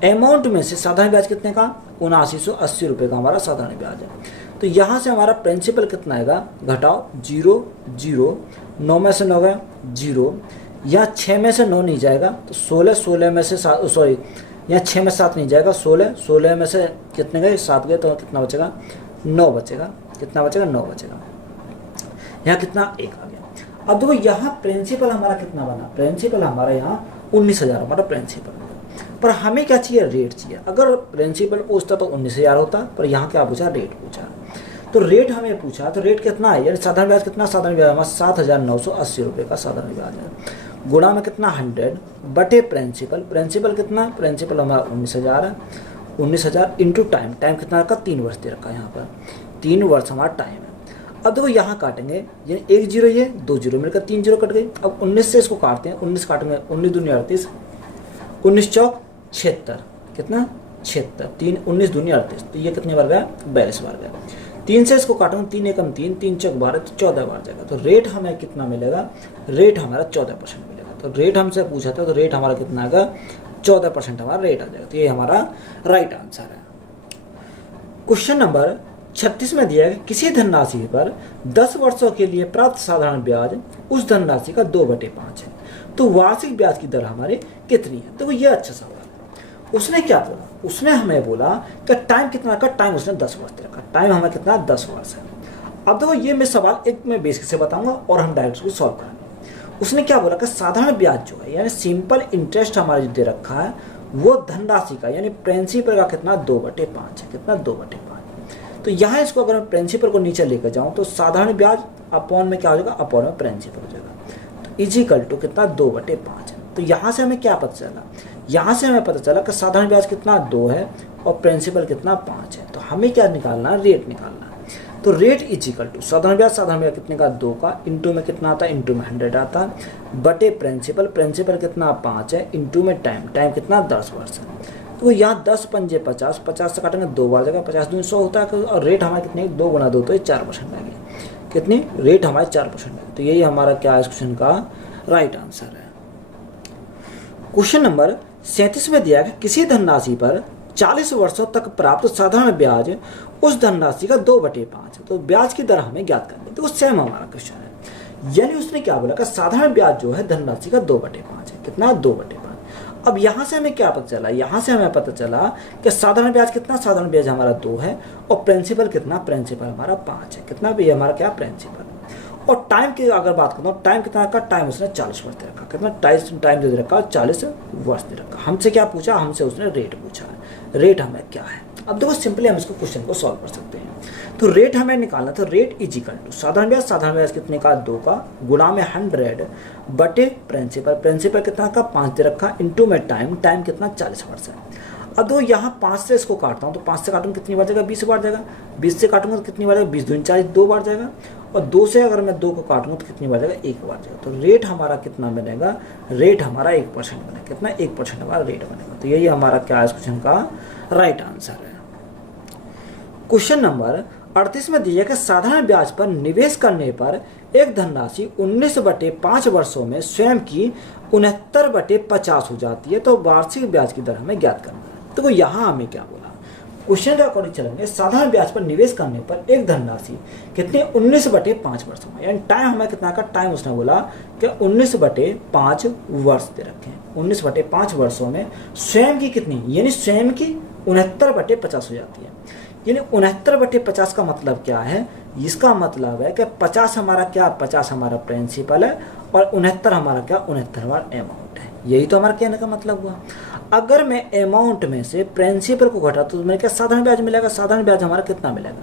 अमाउंट में से साधारण ब्याज कितने का, 7980 रुपये का हमारा साधारण ब्याज है। तो यहाँ से हमारा प्रिंसिपल कितना आएगा, घटाओ 0 0, 9 में से 9 गया 0, यहाँ 6 में से 9 नहीं जाएगा तो 16 में से 7, सॉरी यहाँ 6 में 7 नहीं जाएगा, 16 में से कितने गए, 7 गए, तो कितना बचेगा, 9 बचेगा, कितना बचेगा, 9 बचेगा, यहाँ कितना 1 आ गया। अब देखो यहाँ प्रिंसिपल हमारा कितना बना, प्रिंसिपल हमारा यहाँ 19,000 हमारा प्रिंसिपल, पर हमें क्या चाहिए, रेट चाहिए। अगर प्रिंसिपल पूछता तो 19,000 होता, पर यहाँ क्या पूछा, रेट पूछा। तो रेट हमें पूछा, तो रेट कितना है, यानी साधारण ब्याज कितना, साधारण ब्याज हमारा 7,980 रुपये का साधारण ब्याज है, गुणा में कितना 100 बटे प्रिंसिपल, प्रिंसिपल कितना, प्रिंसिपल हमारा 19,000 है, 19,000 इंटू टाइम, टाइम कितना रखा, 3 वर्ष दे रखा है, यहाँ पर 3 वर्ष हमारा टाइम है। अब देखो यहाँ काटेंगे, यानी 1 0 ये 2 0 मिलकर 3 0 कट गई। अब 19 से इसको काटते हैं, 19 काटेंगे, 19 दूनी 38, 19 चौक 76, कितना 76, 3 19 दूनी 38, तो ये कितने बार गया, 42 बार गया। 3 से इसको काटूंगा, 3 एकम 3, 3 चौक 12, तो 14 बार जाएगा। तो रेट हमें कितना मिलेगा, रेट हमारा 14% मिलेगा। तो रेट हमसे पूछा था, तो रेट हमारा कितना आएगा, 14% हमारा रेट आ जाएगा। तो ये हमारा राइट आंसर है। क्वेश्चन नंबर 36 में दिया है, किसी धनराशि पर 10 वर्षों के लिए प्राप्त साधारण ब्याज उस धनराशि का 2/5 है, तो वार्षिक ब्याज की दर हमारी कितनी है। तो ये अच्छा सवाल है। उसने क्या बोला, उसने हमें बोला कि टाइम कितना रखा, टाइम उसने 10 वर्ष रखा, टाइम हमें कितना 10 वर्ष है। अब देखो ये मैं सवाल एक मैं बेसिक से बताऊंगा और हम डायरेक्ट उसको सॉल्व करेंगे। उसने क्या बोला कि साधारण ब्याज जो है, यानी सिंपल इंटरेस्ट हमारा जो दे रखा है, वो धनराशि का यानी प्रिंसिपल का कितना 2/5 है, कितना 2/5। तो यहाँ इसको अगर मैं प्रिंसिपल को नीचे लेकर जाऊँ तो साधारण ब्याज अपॉन में क्या हो जाएगा, अपॉन में प्रिंसिपल हो जाएगा, तो इजिकल टू कितना 2/5 है। तो यहाँ से हमें क्या पता चला, यहाँ से हमें पता चला कि साधारण ब्याज कितना 2 है और प्रिंसिपल कितना 5 है। तो हमें क्या निकालना है, रेट निकालना है। तो रेट इजिकल टू साधारण ब्याज कितने का 2 का, इंटू में कितना आता है, इंटू में 100 आता है, बटे प्रिंसिपल, प्रिंसिपल कितना 5 है, इंटू में टाइम, टाइम कितना 10 वर्ष है। तो यहाँ 10 पंजे 50, 50 से काटेंगे 2 बार जाएगा, 50 दूनी 100 होता है। और रेट हमारे कितने, 2 गुना 2 तो ये 4% आएगी, कितनी रेट हमारे 4% है। तो यही हमारा क्या है इस क्वेश्चन का राइट आंसर है। क्वेश्चन नंबर 37 में दिया है कि किसी धनराशि पर 40 वर्षों तक प्राप्त साधारण ब्याज उस धनराशि का 2/5 है, तो ब्याज की दर हमें ज्ञात करनी है। तो सेम हमारा क्वेश्चन है, यानी उसने क्या बोला कि साधारण ब्याज जो है धनराशि का 2/5 है, कितना 2/5। अब यहाँ से हमें क्या पता चला, यहाँ से हमें पता चला कि साधारण ब्याज कितना, साधारण ब्याज हमारा 2 है और प्रिंसिपल कितना, प्रिंसिपल हमारा 5 है। कितना भी हमारा क्या, प्रिंसिपल। और टाइम की अगर बात करता हूँ, टाइम कितना रखा, टाइम उसने 40 वर्ष दे रखा। कितना टाइम दे रखा, 40 वर्ष दे रखा। हमसे क्या पूछा, हमसे उसने रेट पूछा है। रेट हमें क्या है, अब देखो सिंपली हम इसको क्वेश्चन को सॉल्व कर सकते हैं। तो रेट हमें निकालना, तो रेट इज इक्वल टू साधारण ब्याज कितने का, 2 का, गुणा में 100 बटे प्रिंसिपल, प्रिंसिपल कितना का, 5 दे रखा, इंटू में टाइम, टाइम कितना 40 वर्ष है। अब दो यहाँ 5 से इसको काटता हूँ, तो 5 से काटूंगा कितनी बार जाएगा, 20 बार जाएगा। 20 से काटूंगा तो कितनी बार जाएगा, 20 दूनी 40, 2 बार जाएगा। और 2 से अगर मैं 2 को काटूंगा तो कितनी बार जाएगा, 1 बार जाएगा। तो रेट हमारा कितना बनेगा, रेट हमारा 1% बनेगा। कितना, 1% हमारा रेट बनेगा। तो यही हमारा क्या है, इस क्वेश्चन का राइट आंसर है। क्वेश्चन नंबर 38 में दिया कि साधारण ब्याज पर निवेश करने पर एक धनराशि 19/5 वर्षों में स्वयं की 69/50 हो जाती है, तो वार्षिक ब्याज की दर हमें ज्ञात करना है। तो यहाँ हमें क्या बोला, क्वेश्चन के अकॉर्डिंग चलेंगे। साधारण ब्याज पर निवेश करने पर एक धनराशि कितने, 19/5 वर्षों में, यानी टाइम हमें कितना का, टाइम उसने बोला कि 19/5 वर्ष दे रखे हैं। 19/5 वर्षों में स्वयं की कितनी, यानी स्वयं की 69/50 हो जाती है। यानी 69/50 का मतलब क्या है, इसका मतलब है कि 50 हमारा क्या, 50 हमारा प्रिंसिपल है और 69 हमारा क्या, 69 हमारा अमाउंट है। यही तो हमारा कहने का मतलब हुआ। अगर मैं अमाउंट में से प्रिंसिपल को घटा तो मेरे क्या साधारण ब्याज मिलेगा, साधारण ब्याज हमारा कितना मिलेगा,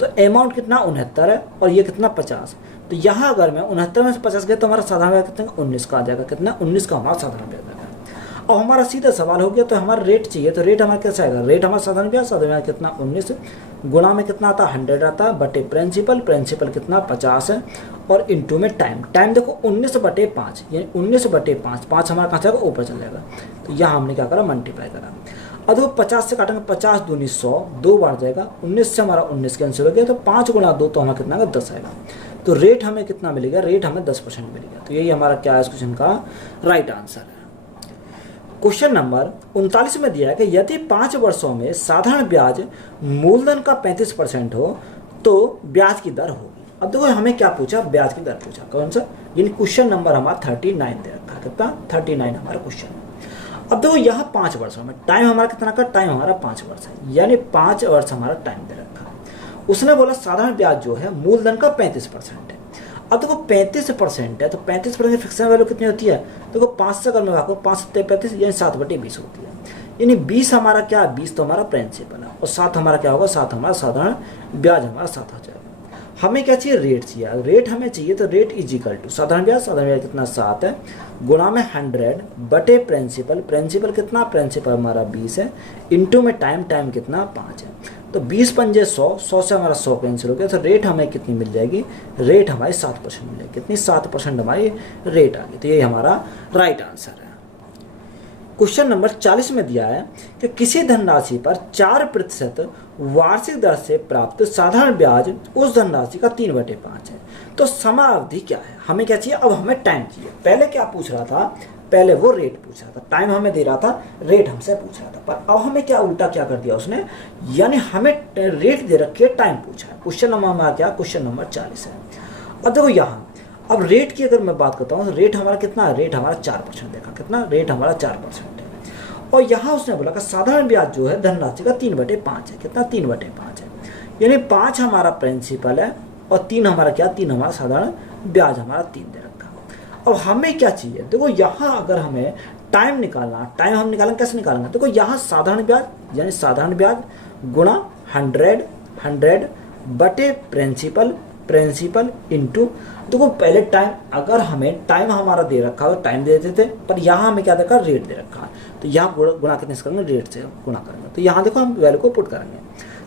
तो अमाउंट कितना 69 है और ये कितना 50। तो यहाँ अगर मैं 69 में से 50 गया तो हमारा साधारण ब्याज कितना, 19 का आ जाएगा। कितना, 19 का हमारा साधारण ब्याज आएगा। अब हमारा सीधा सवाल हो गया, तो हमारा रेट चाहिए, तो रेट हमारा कैसा आएगा, रेट हमारा साधारण ब्याज कितना 19, गुणा में कितना आता, 100 आता, बटे प्रिंसिपल, प्रिंसिपल कितना 50 है, और इंटू में टाइम, टाइम देखो 19/5, यानी 19/5, 5 हमारा कहाँ जाएगा, ऊपर चल जाएगा। तो यहाँ हमने क्या करा, मल्टीप्लाई करा। अब देखो 50 से काटेंगे, 50 दूनी 100, 2 बार जाएगा, 19 से हमारा 19 कैंसिल हो गया, तो 5 गुणा 2 तो हमारा कितना आएगा, 10 आएगा। तो रेट हमें कितना मिलेगा, रेट हमें 10% मिलेगा। तो यही हमारा क्या है, इस क्वेश्चन का राइट आंसर है। क्वेश्चन नंबर 39 में दिया है कि यदि 5 वर्षों में साधारण ब्याज मूलधन का 35% हो तो ब्याज की दर होगी। अब देखो हमें क्या पूछा, ब्याज की दर पूछा, कौन सा, यानी क्वेश्चन नंबर हमारा 39 दे रखा है। कितना, 39 हमारा क्वेश्चन है। अब देखो यहाँ 5 वर्षों में टाइम हमारा कितना का, टाइम हमारा 5 वर्ष है, यानी 5 वर्ष हमारा टाइम दे रखा है। उसने बोला साधारण ब्याज जो है मूलधन का 35% है। अब देखो 35% है, तो 35% फिक्सन वैल्यू कितनी होती है, देखो 5 से अगर मैं भागो, 5 7 35, यानी 7/20 होती है। यानी 20 हमारा क्या, 20 तो हमारा प्रिंसिपल है, और 7 हमारा क्या होगा, 7 हमारा साधारण ब्याज हमारा 7 हो जाएगा। हमें क्या चाहिए, रेट चाहिए, रेट हमें चाहिए, तो रेट इज इक्वल टू साधारण ब्याज कितना 7 है, गुणा में 100 बटे प्रिंसिपल, प्रिंसिपल कितना, प्रिंसिपल हमारा 20 है, इंटू में टाइम, टाइम कितना 5 है। तो 20 पंजे 100, 100 से हमारा 100 कैंसिल हो गया, तो रेट हमें कितनी मिल जाएगी, रेट हमारी 7% मिलेगी। कितनी, 7% हमारी रेट आ गई। तो यही हमारा राइट आंसर है। क्वेश्चन नंबर 40 में दिया है कि किसी धनराशि पर 4% वार्षिक दर से प्राप्त साधारण ब्याज उस धनराशि का 3/5 है, तो समय अवधि क्या है। हमें क्या चाहिए, अब हमें टाइम चाहिए। पहले क्या पूछ रहा था, पहले वो रेट पूछ रहा था, टाइम हमें दे रहा था, रेट हमसे पूछ रहा था। पर अब हमें क्या उल्टा क्या कर दिया उसने, यानी हमें रेट दे रखी है, टाइम पूछा है। क्वेश्चन नंबर हमारा क्या, क्वेश्चन नंबर 40 है। अब देखो यहाँ, अब रेट की अगर मैं बात करता हूँ तो रेट हमारा कितना है, रेट हमारा 4% देखा। कितना, रेट हमारा 4% है। और यहाँ उसने बोला कि साधारण ब्याज जो है धनराशि का 3/5 है। कितना, 3/5 है, यानी 5 हमारा प्रिंसिपल है और 3 हमारा क्या, 3 हमारा साधारण ब्याज हमारा 3 दे रखा। अब हमें क्या चाहिए, देखो यहाँ अगर हमें टाइम निकालना, टाइम हम निकालेंगे, कैसे निकालेंगे, देखो यहाँ साधारण ब्याज यानी साधारण ब्याज गुणा 100 बटे प्रिंसिपल, प्रिंसिपल इंटू, देखो पहले टाइम, अगर हमें टाइम हमारा दे रखा है टाइम दे देते थे, पर यहाँ हमें क्या देखा, रेट दे रखा है। तो यहाँ गुणा कितने से करेंगे, रेट से गुणा करेंगे। तो यहाँ देखो हम वैल्यू को पुट करेंगे।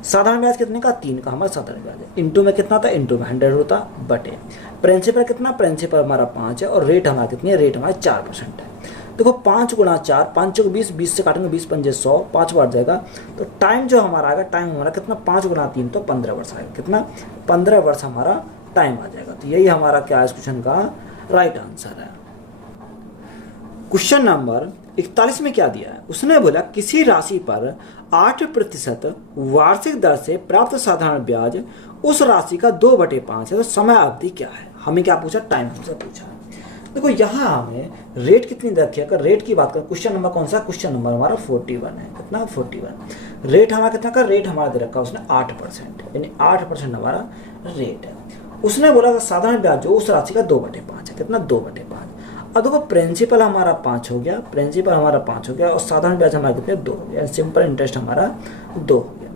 साधारण ब्याज कितने का, 3 का हमारा साधारण ब्याज है, इंटू में कितना था, इंटू में 100 होता, बटे प्रिंसिपल कितना, प्रिंसिपल हमारा 5 है, और रेट हमारा कितनी है, रेट हमारा 4% है। देखो 5 गुणा 4, 5 को 20, 20 से काटेंगे 20 पंजे 100, 5 बार जाएगा। तो टाइम जो हमारा आएगा, टाइम हमारा कितना, 5 गुणा 3 तो 15 वर्ष आएगा। कितना, 15 वर्ष हमारा टाइम आ जाएगा। तो यही हमारा क्या है, इस क्वेश्चन का राइट आंसर है। क्वेश्चन नंबर 41 में क्या दिया है, उसने बोला किसी राशि पर 8% वार्षिक दर से प्राप्त साधारण ब्याज उस राशि का 2/5 है, तो समय अवधि क्या है। हमें क्या पूछा, टाइम हमसे पूछा। देखो यहाँ हमें रेट कितनी रखी है, अगर रेट की बात करें, क्वेश्चन नंबर कौन सा, क्वेश्चन नंबर हमारा 41 है, कितना 41। रेट हमारा कितना का, रेट हमारा दे रखा है उसने 8%, यानी 8% हमारा रेट है। उसने बोला कि साधारण ब्याज जो उस राशि का 2/5 है, कितना 2/5। अब देखो प्रिंसिपल हमारा 5 हो गया, प्रिंसिपल हमारा 5 हो गया और साधारण ब्याज हमारा कितने 2 हो गया, सिंपल इंटरेस्ट हमारा 2 हो गया।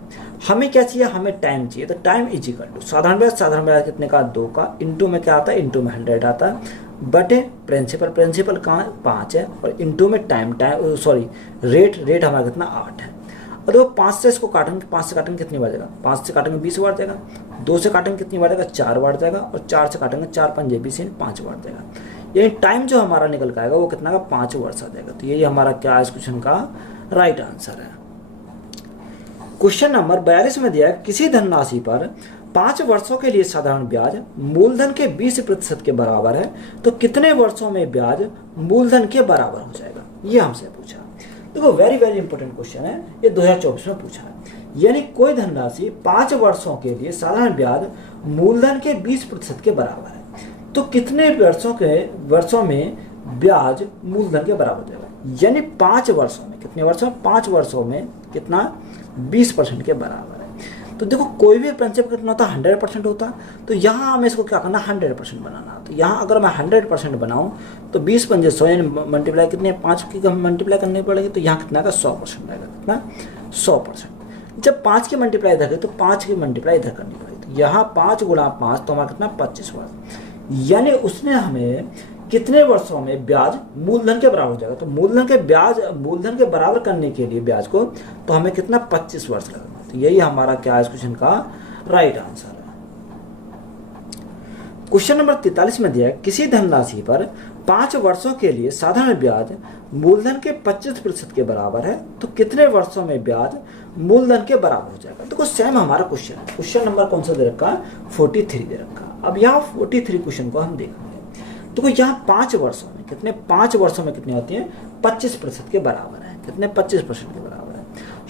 हमें क्या चाहिए, हमें टाइम चाहिए, तो टाइम इज इक्वल टू साधारण ब्याज कितने का 2 का, इंटू में क्या आता है, इंटू में 100 आता है, बटे प्रिंसिपल, प्रिंसिपल कहाँ 5 है, और इंटू में टाइम रेट हमारा कितना 8 है। और देखो 5 से इसको काटेंगे, 5 से काटेंगे कितनी बार जाएगा, 5 से काटेंगे 20 बार जाएगा, 2 से काटेंगे कितनी बार जाएगा 4 बार जाएगा, और 4 से काटेंगे 4 5 20 5 बार जाएगा। यानी टाइम जो हमारा निकल के आएगा वो कितना का 5 वर्ष आ जाएगा। तो यही हमारा क्या है इस क्वेश्चन का राइट आंसर है। क्वेश्चन नंबर 42 में दिया है किसी धनराशि पर 5 वर्षों के लिए साधारण ब्याज मूलधन के 20% के बराबर है, तो कितने वर्षों में ब्याज मूलधन के बराबर हो जाएगा, ये हमसे पूछा। देखो वेरी वेरी इंपॉर्टेंट क्वेश्चन है, ये 2024 में पूछा है। यानी कोई धनराशि 5 वर्षों के लिए साधारण ब्याज मूलधन के 20% के बराबर है, तो कितने वर्षों में ब्याज मूलधन के बराबर हो जाएगा। यानी 5 वर्षों में, कितने वर्षों, 5 वर्षों में कितना 20% के बराबर है। तो देखो कोई भी प्रिंसिपल कितना होता है 100% होता, तो यहाँ हमें इसको क्या करना 100% बनाना। तो यहाँ अगर मैं 100% बनाऊँ तो 20 पंजे 100 यानी मल्टीप्लाई कितने 5 की मल्टीप्लाई करनी पड़ेगी, तो यहाँ कितना का 100% आएगा, कितना 100%। जब 5 की मल्टीप्लाई इधर तो 5 की मल्टीप्लाई इधर करनी पड़ेगी, तो यहाँ 5 गुणा 5 तो हमारा कितना 25 वर्ष। यानी उसने हमें कितने वर्षों में ब्याज मूलधन के बराबर हो जाएगा। तो मूलधन के बराबर करने के लिए ब्याज को तो हमें कितना 25 वर्ष लगेगा। तो यही हमारा क्या है इस क्वेश्चन का राइट आंसर है। क्वेश्चन नंबर 43 में दिया है किसी धनराशि पर 5 वर्षों के लिए साधारण ब्याज मूलधन के 25% के बराबर है, तो कितने वर्षों में ब्याज मूलधन के बराबर हो जाएगा। तो सेम हमारा क्वेश्चन है, क्वेश्चन नंबर कौन सा दे रखा है 43 दे रखा। अब यहाँ 43 क्वेश्चन को हम देखेंगे। तो यहाँ 5 वर्षों में कितने, 5 वर्षों में कितनी होती है 25% के बराबर है, कितने 25% के बराबर है।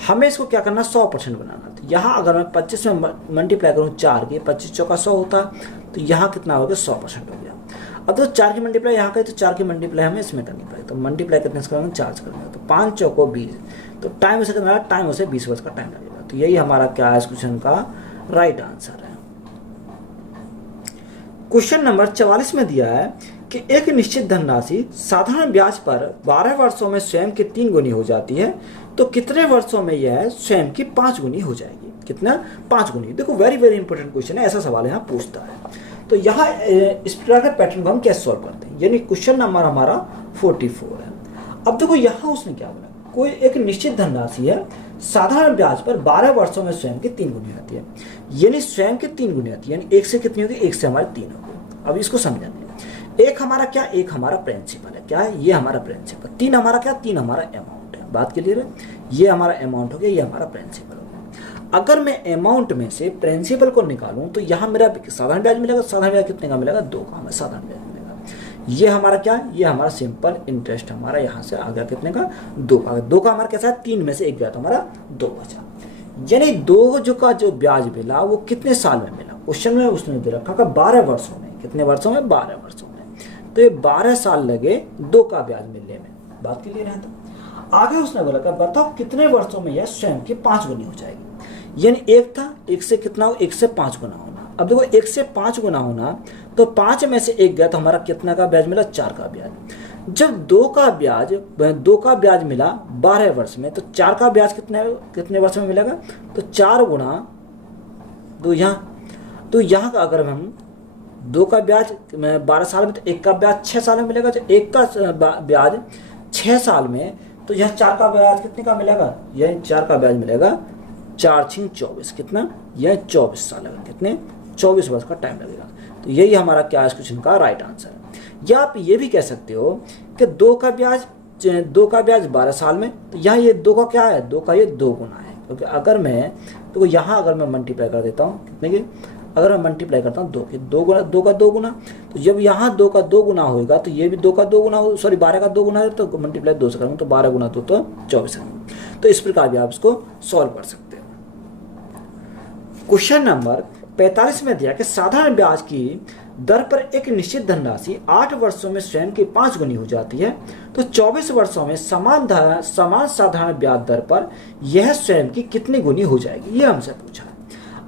हमें इसको क्या करना 100% बनाना। तो यहाँ अगर मैं 25 में मल्टीप्लाई करूँ 4 की, 25 चौका 100 होता, तो यहाँ कितना हो गया 100% हो गया। अब तो 4 की मल्टीप्लाई यहाँ करें तो 4 की मल्टीप्लाई हमें इसमें करनी पड़ेगी, तो मल्टीप्लाई कितने से करेंगे 4 से करेंगे, तो 5 चौको 20, तो टाइम उसे कितना, टाइम उसे 20 वर्ष का टाइम लगेगा। तो यही हमारा क्या है इस क्वेश्चन का राइट आंसर है। क्वेश्चन नंबर 44 में दिया है कि एक निश्चित धनराशि साधारण ब्याज पर 12 वर्षों में स्वयं की 3 गुनी हो जाती है, तो कितने वर्षों में यह स्वयं की 5 गुनी हो जाएगी, कितना 5 गुनी। देखो वेरी वेरी इंपॉर्टेंट क्वेश्चन है, ऐसा सवाल यहाँ पूछता है। तो यहाँ इस प्रकार के पैटर्न को हम कैसे सॉल्व करते हैं, यानी क्वेश्चन नंबर हमारा 44 है। अब देखो यहाँ उसने क्या बोला, कोई एक निश्चित धनराशि है साधारण ब्याज पर 12 वर्षों में स्वयं की 3 गुनी आती है, यानी स्वयं की 3 गुनी आती है, यानी 1 से कितनी होगी, 1 से हमारे 3 होगी। अब इसको समझाने एक हमारा क्या, एक हमारा प्रिंसिपल है, क्या है ये हमारा प्रिंसिपल, 3 हमारा क्या, 3 हमारा अमाउंट है। बात क्लियर है, ये हमारा अमाउंट हो गया, ये हमारा प्रिंसिपल हो गया। अगर मैं अमाउंट में से प्रिंसिपल को निकालूं तो यहाँ मेरा साधारण ब्याज मिलेगा, साधारण ब्याज कितने का मिलेगा 2 का हमें साधारण ब्याज मिलेगा। ये हमारा क्या, ये हमारा सिंपल इंटरेस्ट हमारा यहाँ से आ गया कितने का 2 का। 2 का हमारा कैसा है, 3 में से 1 गया तो हमारा 2 बचा। यानी 2 का जो ब्याज मिला वो कितने साल में मिला, क्वेश्चन में उसने दे रखा 12 वर्षों में, कितने वर्षों में 12 वर्षों में। तो ये 12 साल लगे 2 का ब्याज मिलने में। बात क्लियर है। तो आगे उसने बोला कि बताओ कितने वर्षों में यह स्वयं की 5 गुनी हो जाएगी। यानी 1 था, 1 से कितना हो, 1 से 5 गुना होना। अब देखो 1 से 5 गुना होना, तो 5 में से 1 गया तो हमारा कितना का ब्याज मिला 4 का ब्याज। जब 2 का ब्याज मिला 12 वर्ष में, तो 4 का ब्याज कितने वर्ष में मिलेगा, तो 4 गुना 2 यहाँ, तो यहाँ का अगर हम 2 का ब्याज 12 साल में, तो 1 का ब्याज 6 साल में मिलेगा। तो 1 का ब्याज 6 साल में, तो यह 4 का ब्याज कितने का मिलेगा, यह 4 का ब्याज मिलेगा 4 6 24, कितना, यह 24 साल लगेगा, कितने 24 वर्ष का टाइम लगेगा। तो यही हमारा क्या इस क्वेश्चन का राइट आंसर है। या आप ये भी कह सकते हो कि 2 का ब्याज 12 साल में, तो यहाँ ये 2 का क्या है, 2 का ये 2 गुना है। क्योंकि अगर मैं तो यहाँ अगर मैं मल्टीप्लाई कर देता हूँ कितने की, अगर मैं मल्टीप्लाई करता हूँ 2 के 2 गुना, 2 का 2 गुना, तो जब यहाँ 2 का 2 गुना होगा तो ये भी 2 का 2 गुना, सॉरी 12 का 2 गुना है, तो मल्टीप्लाई 2 से करूँगा तो 12 गुना 2 तो 24 करूँगा। तो इस प्रकार भी आप इसको सॉल्व कर सकते हो। क्वेश्चन नंबर 45 में दिया कि साधारण ब्याज की दर पर एक निश्चित धनराशि 8 वर्षों में स्वयं की 5 गुनी हो जाती है, तो 24 वर्षों में समान साधारण ब्याज दर पर यह स्वयं की कितनी गुनी हो जाएगी, ये हमसे पूछा है।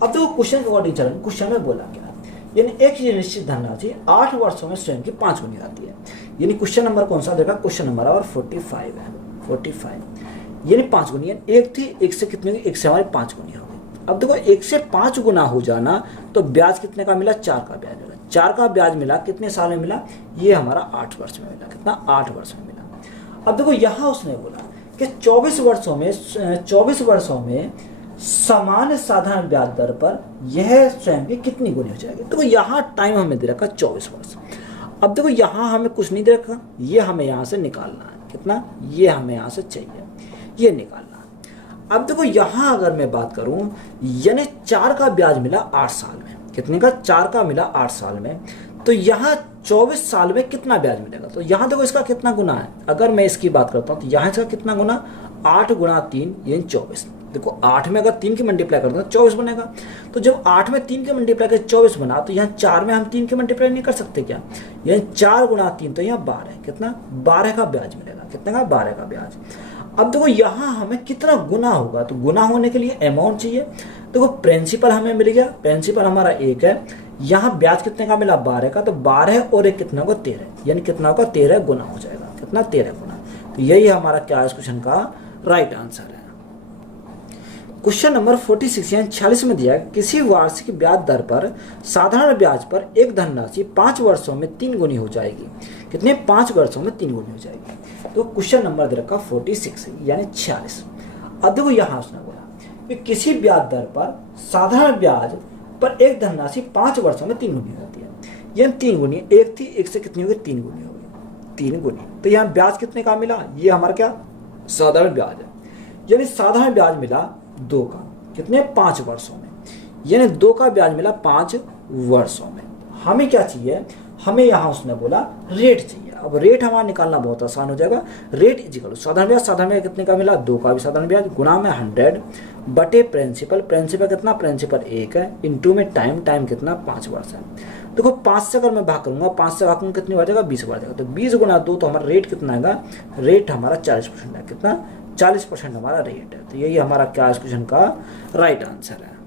अब देखो क्वेश्चन के अकॉर्डिंग चलें, क्वेश्चन में बोला क्या है, यानी एक निश्चित धनराशि 8 वर्षों में स्वयं की 5 गुनी आती है। यानी क्वेश्चन नंबर कौन सा देगा, क्वेश्चन नंबर और 45 है, 45 यानी 5 गुनी, एक थी, एक से कितनी हुई, एक से हमारी 5 गुनी हो गई। अब देखो 1 से 5 गुना हो जाना, तो ब्याज कितने का मिला, 4 का ब्याज मिला। 4 का ब्याज मिला, कितने साल में मिला, ये हमारा 8 वर्ष में मिला। कितना, 8 वर्ष में मिला। अब देखो यहाँ उसने बोला कि 24 वर्षों में समान साधारण ब्याज दर पर यह स्वयं की कितनी गुनी हो जाएगी। तो यहाँ टाइम हमें दे रखा 24 वर्ष। अब देखो यहाँ हमें कुछ नहीं दे रखा, ये हमें यहाँ से निकालना है। कितना, ये हमें यहाँ से चाहिए, ये निकालना। अब देखो यहाँ अगर मैं बात करूं, यानी 4 का ब्याज मिला 8 साल में। कितने का, 4 का मिला 8 साल में। तो यहाँ 24 साल में कितना ब्याज मिलेगा, तो यहाँ देखो इसका कितना गुना है। अगर मैं इसकी बात करता हूँ तो यहाँ इसका कितना गुना, 8 गुणा 3 यानी 24। देखो 8 में अगर 3 की मल्टीप्लाई करते हैं 24 बनेगा। तो जब 8 में 3 के मल्टीप्लाई कर 24 बना, तो यहाँ 4 में हम 3 के मल्टीप्लाई नहीं कर सकते क्या, यानी 4 गुणा 3 तो यहाँ 12। कितना, 12 का ब्याज मिलेगा। कितने का, 12 का ब्याज। अब देखो यहाँ हमें कितना गुना होगा, तो गुना होने के लिए अमाउंट चाहिए। देखो प्रिंसिपल हमें मिल गया, प्रिंसिपल हमारा 1 है, यहाँ ब्याज कितने का मिला, 12 का। तो 12 और 1 कितना होगा, 13, यानी कितना होगा, 13 गुना हो जाएगा। कितना, 13 गुना। तो यही हमारा क्या है इस क्वेश्चन का राइट आंसर है। क्वेश्चन नंबर 46 यानी 46 में दिया है, किसी वार्षिक ब्याज दर पर साधारण ब्याज पर एक धनराशि 5 वर्षों में 3 गुनी हो जाएगी। कितने, 5 वर्षों में 3 गुनी हो जाएगी। तो क्वेश्चन नंबर दे रखा 46 यानी 46। अब देखो यहाँ उसने बोला कि किसी ब्याज दर पर साधारण ब्याज पर एक धनराशि 5 वर्षों में 3 गुनी होती है। यानी 3 गुनी, एक थी, एक से कितनी हो गई, 3 गुनी हो गई, 3 गुनी। तो यहाँ ब्याज कितने का मिला, ये हमारा क्या, साधारण ब्याज है। यानी साधारण ब्याज मिला 2 का, कितने, 5 वर्षों में। यानी 2 का ब्याज मिला 5 वर्षों में। हमें क्या चाहिए, हमें यहाँ उसने बोला रेट चाहिए। अब रेट हमारा निकालना बहुत आसान हो जाएगा। रेट इजिकल साधारण ब्याज कितने का मिला, 2 का भी साधारण ब्याज, गुणा में 100 बटे प्रिंसिपल कितना, प्रिंसिपल 1 है, इंटू में टाइम कितना, 5 वर्ष है। देखो 5 से अगर मैं भाग करूंगा, 5 से भाग करूंगा कितनी बढ़ जाएगा, 20 बढ़ जाएगा। तो 20 गुणा 2, तो हमारा रेट कितना आएगा, रेट हमारा 40% है। कितना, 40% हमारा रेट है। तो यही हमारा क्या इस क्वेश्चन का राइट आंसर है।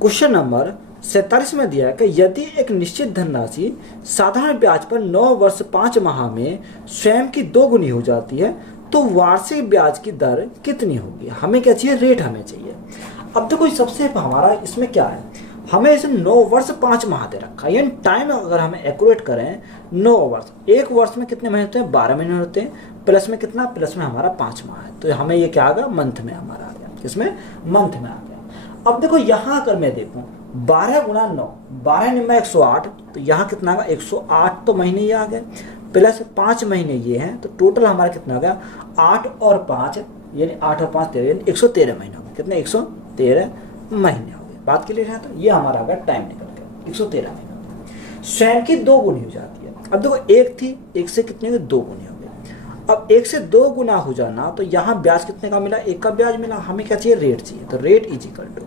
क्वेश्चन नंबर 47 में दिया है कि यदि एक निश्चित धनराशि साधारण ब्याज पर 9 वर्ष 5 माह में स्वयं की 2 गुनी हो जाती है, तो वार्षिक ब्याज की दर कितनी होगी। हमें क्या चाहिए, रेट हमें चाहिए। अब देखो सबसे हमारा इसमें क्या है, हमें इसे 9 वर्ष 5 माह दे रखा है। यानी टाइम अगर हमें एक्यूरेट करें 9 वर्ष, 1 वर्ष में कितने महीने होते हैं, 12 महीने होते हैं, प्लस में कितना, प्लस में हमारा 5 माह है। तो हमें ये क्या आ गया, मंथ में हमारा आ गया। किसमें, मंथ में आ गया। अब देखो यहाँ अगर मैं देखूँ 12 गुणा 9, 12 में 108, तो यहाँ कितना आएगा, 108 तो महीने ये आ गए, प्लस 5 महीने ये हैं, तो टोटल हमारा कितना आ गया, 8 और 5 यानी 8 और 5 13, यानी 113 महीने हो गए। कितने, 113 महीने हो गए। बात क्लियर है। तो ये हमारा आ गया, टाइम निकल गया, 113 महीने। स्वयं की 2 गुनी हो जाती है। अब देखो 1 थी, 1 से कितने हुए, 2 गुनी हो गई। अब 1 से 2 गुना हो जाना, तो यहाँ ब्याज कितने का मिला, 1 का ब्याज मिला। हमें क्या चाहिए, रेट चाहिए। तो रेट इजिकल टू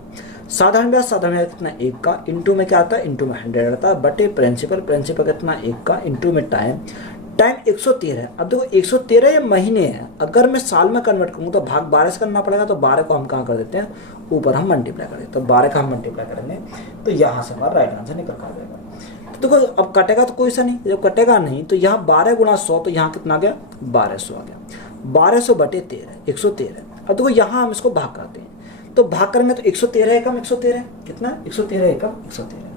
साधारण ब्याज कितना, 1 का, इंटू में क्या आता है, इंटू में 100 आता है, बटे प्रिंसिपल कितना, 1 का, इंटू में टाइम 113 है। अब देखो 113 ये महीने हैं, अगर मैं साल में कन्वर्ट करूँ तो भाग 12 से करना पड़ेगा। तो 12 को हम कहाँ कर देते हैं, ऊपर हम मल्टीप्लाई करें। तो 12 का हम मल्टीप्लाई करेंगे, तो यहाँ से हमारा राइट आंसर निकल कर आ जाएगा। तो देखो अब कटेगा तो कोई सा नहीं, जब कटेगा नहीं तो यहाँ 12 गुणा 100, तो यहाँ कितना आ गया, 1200 आ गया। 1200 बटे 13, 113। अब देखो यहाँ हम इसको भाग करते हैं, तो भाग करेंगे तो 113 एकम 113, कितना, 113 एकम 113,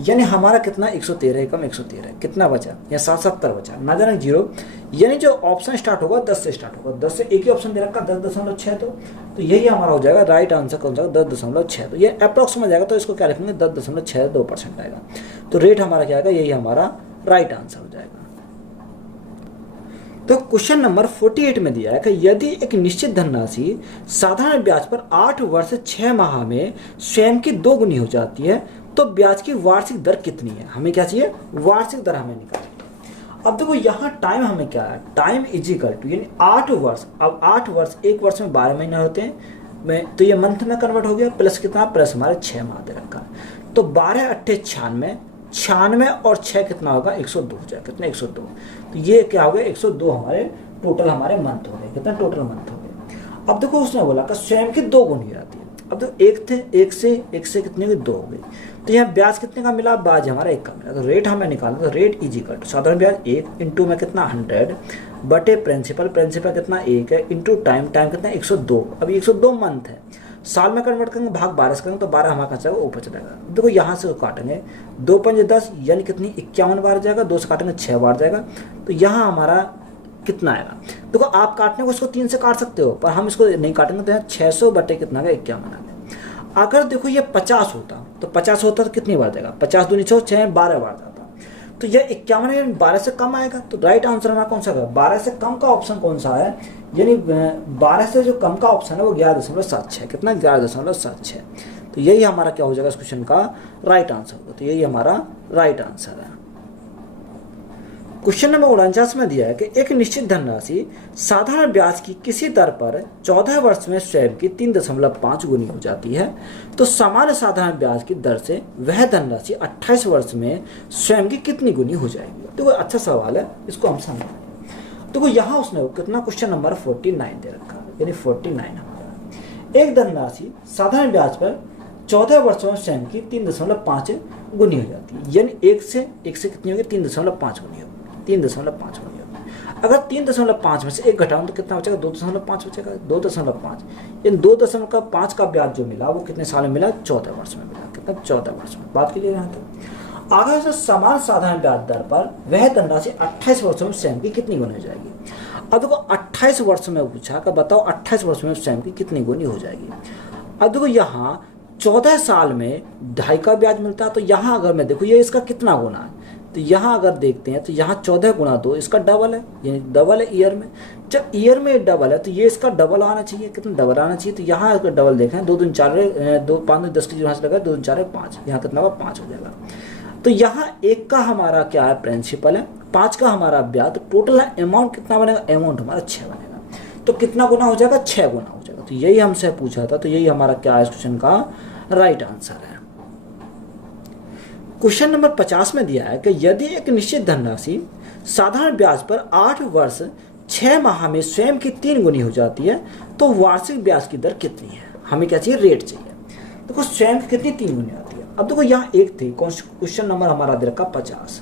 यानी हमारा कितना, 113 एकम 113, कितना बचा, या 770 बचा, ना जाना 0। यानी जो ऑप्शन स्टार्ट होगा 10 से स्टार्ट होगा, 10 से एक ही ऑप्शन दे रखा 10.6, तो यही हमारा हो जाएगा राइट आंसर कौन सा, 10.6। तो ये अप्रॉक्स में जाएगा, तो इसको क्या लिखेंगे, 10.62% आएगा। तो रेट हमारा क्या आएगा, यही हमारा राइट आंसर हो जाएगा। तो क्वेश्चन नंबर 48 में दिया है कि यदि एक निश्चित धनराशि साधारण ब्याज पर 8 वर्ष 6 माह में स्वयं की 2 गुनी हो जाती है, तो ब्याज की वार्षिक दर कितनी है। हमें क्या चाहिए, वार्षिक दर हमें निकालनी है। अब देखो यहाँ टाइम हमें क्या है, टाइम इजिकल टू यानी 8 वर्ष। अब 8 वर्ष, 1 वर्ष में 12 महीने होते हैं, तो ये मंथ में कन्वर्ट हो गया, प्लस कितना, प्लस हमारे 6 माह दे रखा है। तो 12 × 8 = 96, 96 और 6 कितना होगा 102 हो जाएगा। कितना 102। तो ये क्या हो गया 102 हमारे टोटल हमारे मंथ हो गए। कितना टोटल मंथ हो गए। अब देखो उसने बोला कि स्वयं की 2 गुनी आती है। अब तो एक थे, एक से कितने की 2 हो गई। तो यहाँ ब्याज कितने का मिला, ब्याज हमारा 1 का मिला। तो रेट हमें निकालना, तो रेट इज इक्वल टू साधारण ब्याज 1 इंटू में कितना 100 बटे प्रिंसिपल कितना 1 है इंटू टाइम कितना 102। अभी 102 मंथ है, साल में कन्वर्ट करेंगे भाग 12 से करेंगे तो 12 हमारा कहाँ ऊपर चलेगा। देखो यहाँ से काटेंगे 2 पंजे 10 यानी कितनी 51 बार जाएगा, 2 से काटेंगे 6 बार जाएगा। तो यहाँ हमारा कितना आएगा। देखो आप काटने को इसको 3 से काट सकते हो, पर हम इसको नहीं काटेंगे। तो यहाँ 600 बटे कितना का 51 आ गया। अगर देखो ये 50 होता तो 50 होता तो कितनी बार जाएगा, 50 दूनी 6 12 बार जाता। तो यह 51 12 से कम आएगा। तो राइट आंसर हमारा कौन सा है, 12 से कम का ऑप्शन कौन सा है, यानी 12 से जो कम का ऑप्शन है वो 11.76। कितना 11.76। तो यही हमारा क्या हो जाएगा इस क्वेश्चन का राइट आंसर होगा। तो यही हमारा राइट आंसर है। क्वेश्चन नंबर 49 में दिया है कि एक निश्चित धनराशि साधारण ब्याज की किसी दर पर 14 वर्ष में स्वयं की 3.5 गुनी हो जाती है, तो सामान्य साधारण ब्याज की दर से वह धनराशि 28 वर्ष में स्वयं की कितनी गुनी हो जाएगी। तो अच्छा सवाल है, इसको हम समझें। तो यहाँ उसने कितना क्वेश्चन नंबर 49 दे रखा, यानी 49 हमारा एक धनराशि साधारण ब्याज पर 14 वर्षों में स्वयं की 3.5 गुनी हो जाती है, यानी एक से कितनी होगी 3.5 गुनी होगी। 3.5 गुनी होगी। अगर 3.5 में से 1 घटाऊं तो कितना बचेगा 2.5 बचेगा। 2.5 इन 2.5 का ब्याज जो मिला वो कितने साल में मिला 14 वर्ष में मिला। कितना 14 वर्ष में। बात के लिए यहाँ तक आगे से समान साधारण ब्याज दर पर वह धनराशि 28 वर्षों में स्वयं की कितनी गुनी हो जाएगी। अब देखो 28 वर्ष में पूछा कि बताओ 28 वर्ष में स्वयं की कितनी गुनी हो जाएगी। अब देखो यहाँ 14 साल में 2.5 का ब्याज मिलता है। तो यहाँ अगर मैं देखो ये इसका कितना गुना है, तो यहाँ अगर देखते हैं तो यहाँ 14 गुना 2 इसका डबल है, यानी डबल है ईयर में। जब ईयर में डबल है तो ये इसका डबल आना चाहिए। कितना डबल आना चाहिए। तो यहाँ अगर डबल देखें 2 दूनी 4 2 5 10 की यहाँ से लगा 2 दूनी 4 5, यहाँ कितना होगा 5 हो जाएगा। तो यहाँ 1 का हमारा क्या है प्रिंसिपल है, 5 का हमारा ब्याज। तो टोटल अमाउंट कितना बनेगा, अमाउंट हमारा 6 बनेगा। तो कितना गुना हो जाएगा 6 गुना हो जाएगा। तो यही हमसे पूछा था। तो यही हमारा क्या है इस क्वेश्चन का राइट आंसर है। क्वेश्चन नंबर 50 में दिया है कि यदि एक निश्चित धनराशि साधारण ब्याज पर 8 वर्ष 6 माह में स्वयं की 3 गुनी हो जाती है, तो वार्षिक ब्याज की दर कितनी है। हमें क्या चाहिए, रेट चाहिए। देखो स्वयं की कितनी 3 गुनी आती है। अब देखो यहाँ 1 थी, क्वेश्चन नंबर हमारा दे रखा 50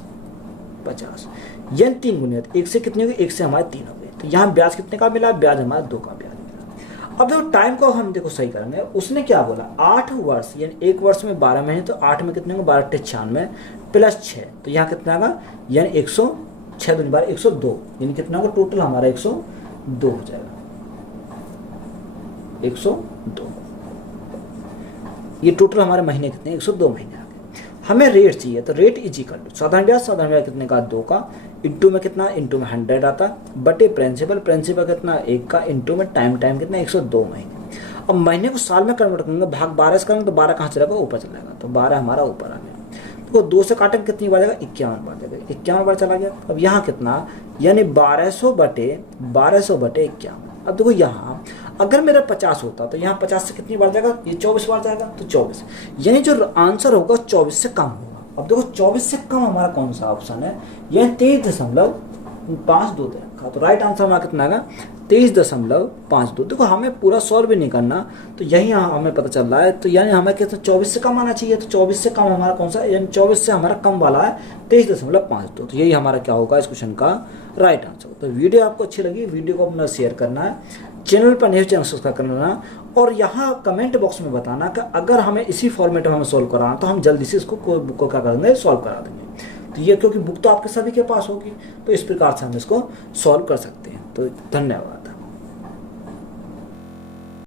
यानी 3 गुनी आती है। 1 से कितनी होगी, 1 से हमारे 3 हो गए। तो यहाँ ब्याज कितने का मिला, ब्याज हमारा 2 का ब्याज। अब देखो टाइम को हम देखो सही करेंगे। उसने क्या बोला 8 वर्ष, यानी 1 वर्ष में 12 महीने। तो 8 में कितने होंगे 12 × 96 प्लस 6। तो यहाँ कितना होगा, यानी 106 दूनी 12 102, यानी कितना होगा टोटल हमारा 102 हो जाएगा। 102 ये टोटल हमारे महीने कितने 102 महीने आ गए। हमें रेट चाहिए। तो रेट इज इक्वल टू साधारण ब्याज कितने का 2 का, इंटू में कितना, इंटू में 100 आता, बटे प्रिंसिपल कितना 1 का, इंटू में टाइम कितना 102 महीने। अब महीने को साल में कन्वर्ट करेंगे भाग 12 से करेंगे तो 12 कहाँ चलेगा ऊपर चलेगा। तो 12 हमारा ऊपर आ गया। तो 2 से काटेंगे कितनी बार जाएगा 51 बार जाएगा। 51 बार चला गया। अब यहाँ कितना, यानी 1200 बटे 51। अब देखो यहाँ अगर मेरा 50 होता तो यहाँ 50 से कितनी बार जाएगा, ये 24 बार जाएगा। तो 24 यानी जो आंसर होगा 24 से कम होगा। अब देखो 24 से कम हमारा कौन सा ऑप्शन है, यह 23.52 दे रखा। तो राइट आंसर हमारा कितना आएगा 23.52। देखो हमें पूरा सॉल्व भी नहीं करना, तो यही हमें पता चल रहा है। तो यानी हमें कहते 24 से कम आना चाहिए। तो 24 से कम हमारा कौन सा, यानी 24 से हमारा कम वाला है 23.52। तो यही हमारा क्या होगा इस क्वेश्चन का राइट आंसर। तो वीडियो आपको अच्छी लगी, वीडियो को अपना शेयर करना है, चैनल पर नहीं चैनल सब्सक्राइब करना, और यहाँ कमेंट बॉक्स में बताना कि अगर हमें इसी फॉर्मेट में हमें सॉल्व कराना तो हम जल्दी से इसको कोई बुक को क्या करेंगे सॉल्व करा देंगे। तो ये क्योंकि बुक तो आपके सभी के पास होगी, तो इस प्रकार से हम इसको सॉल्व कर सकते हैं। तो धन्यवाद।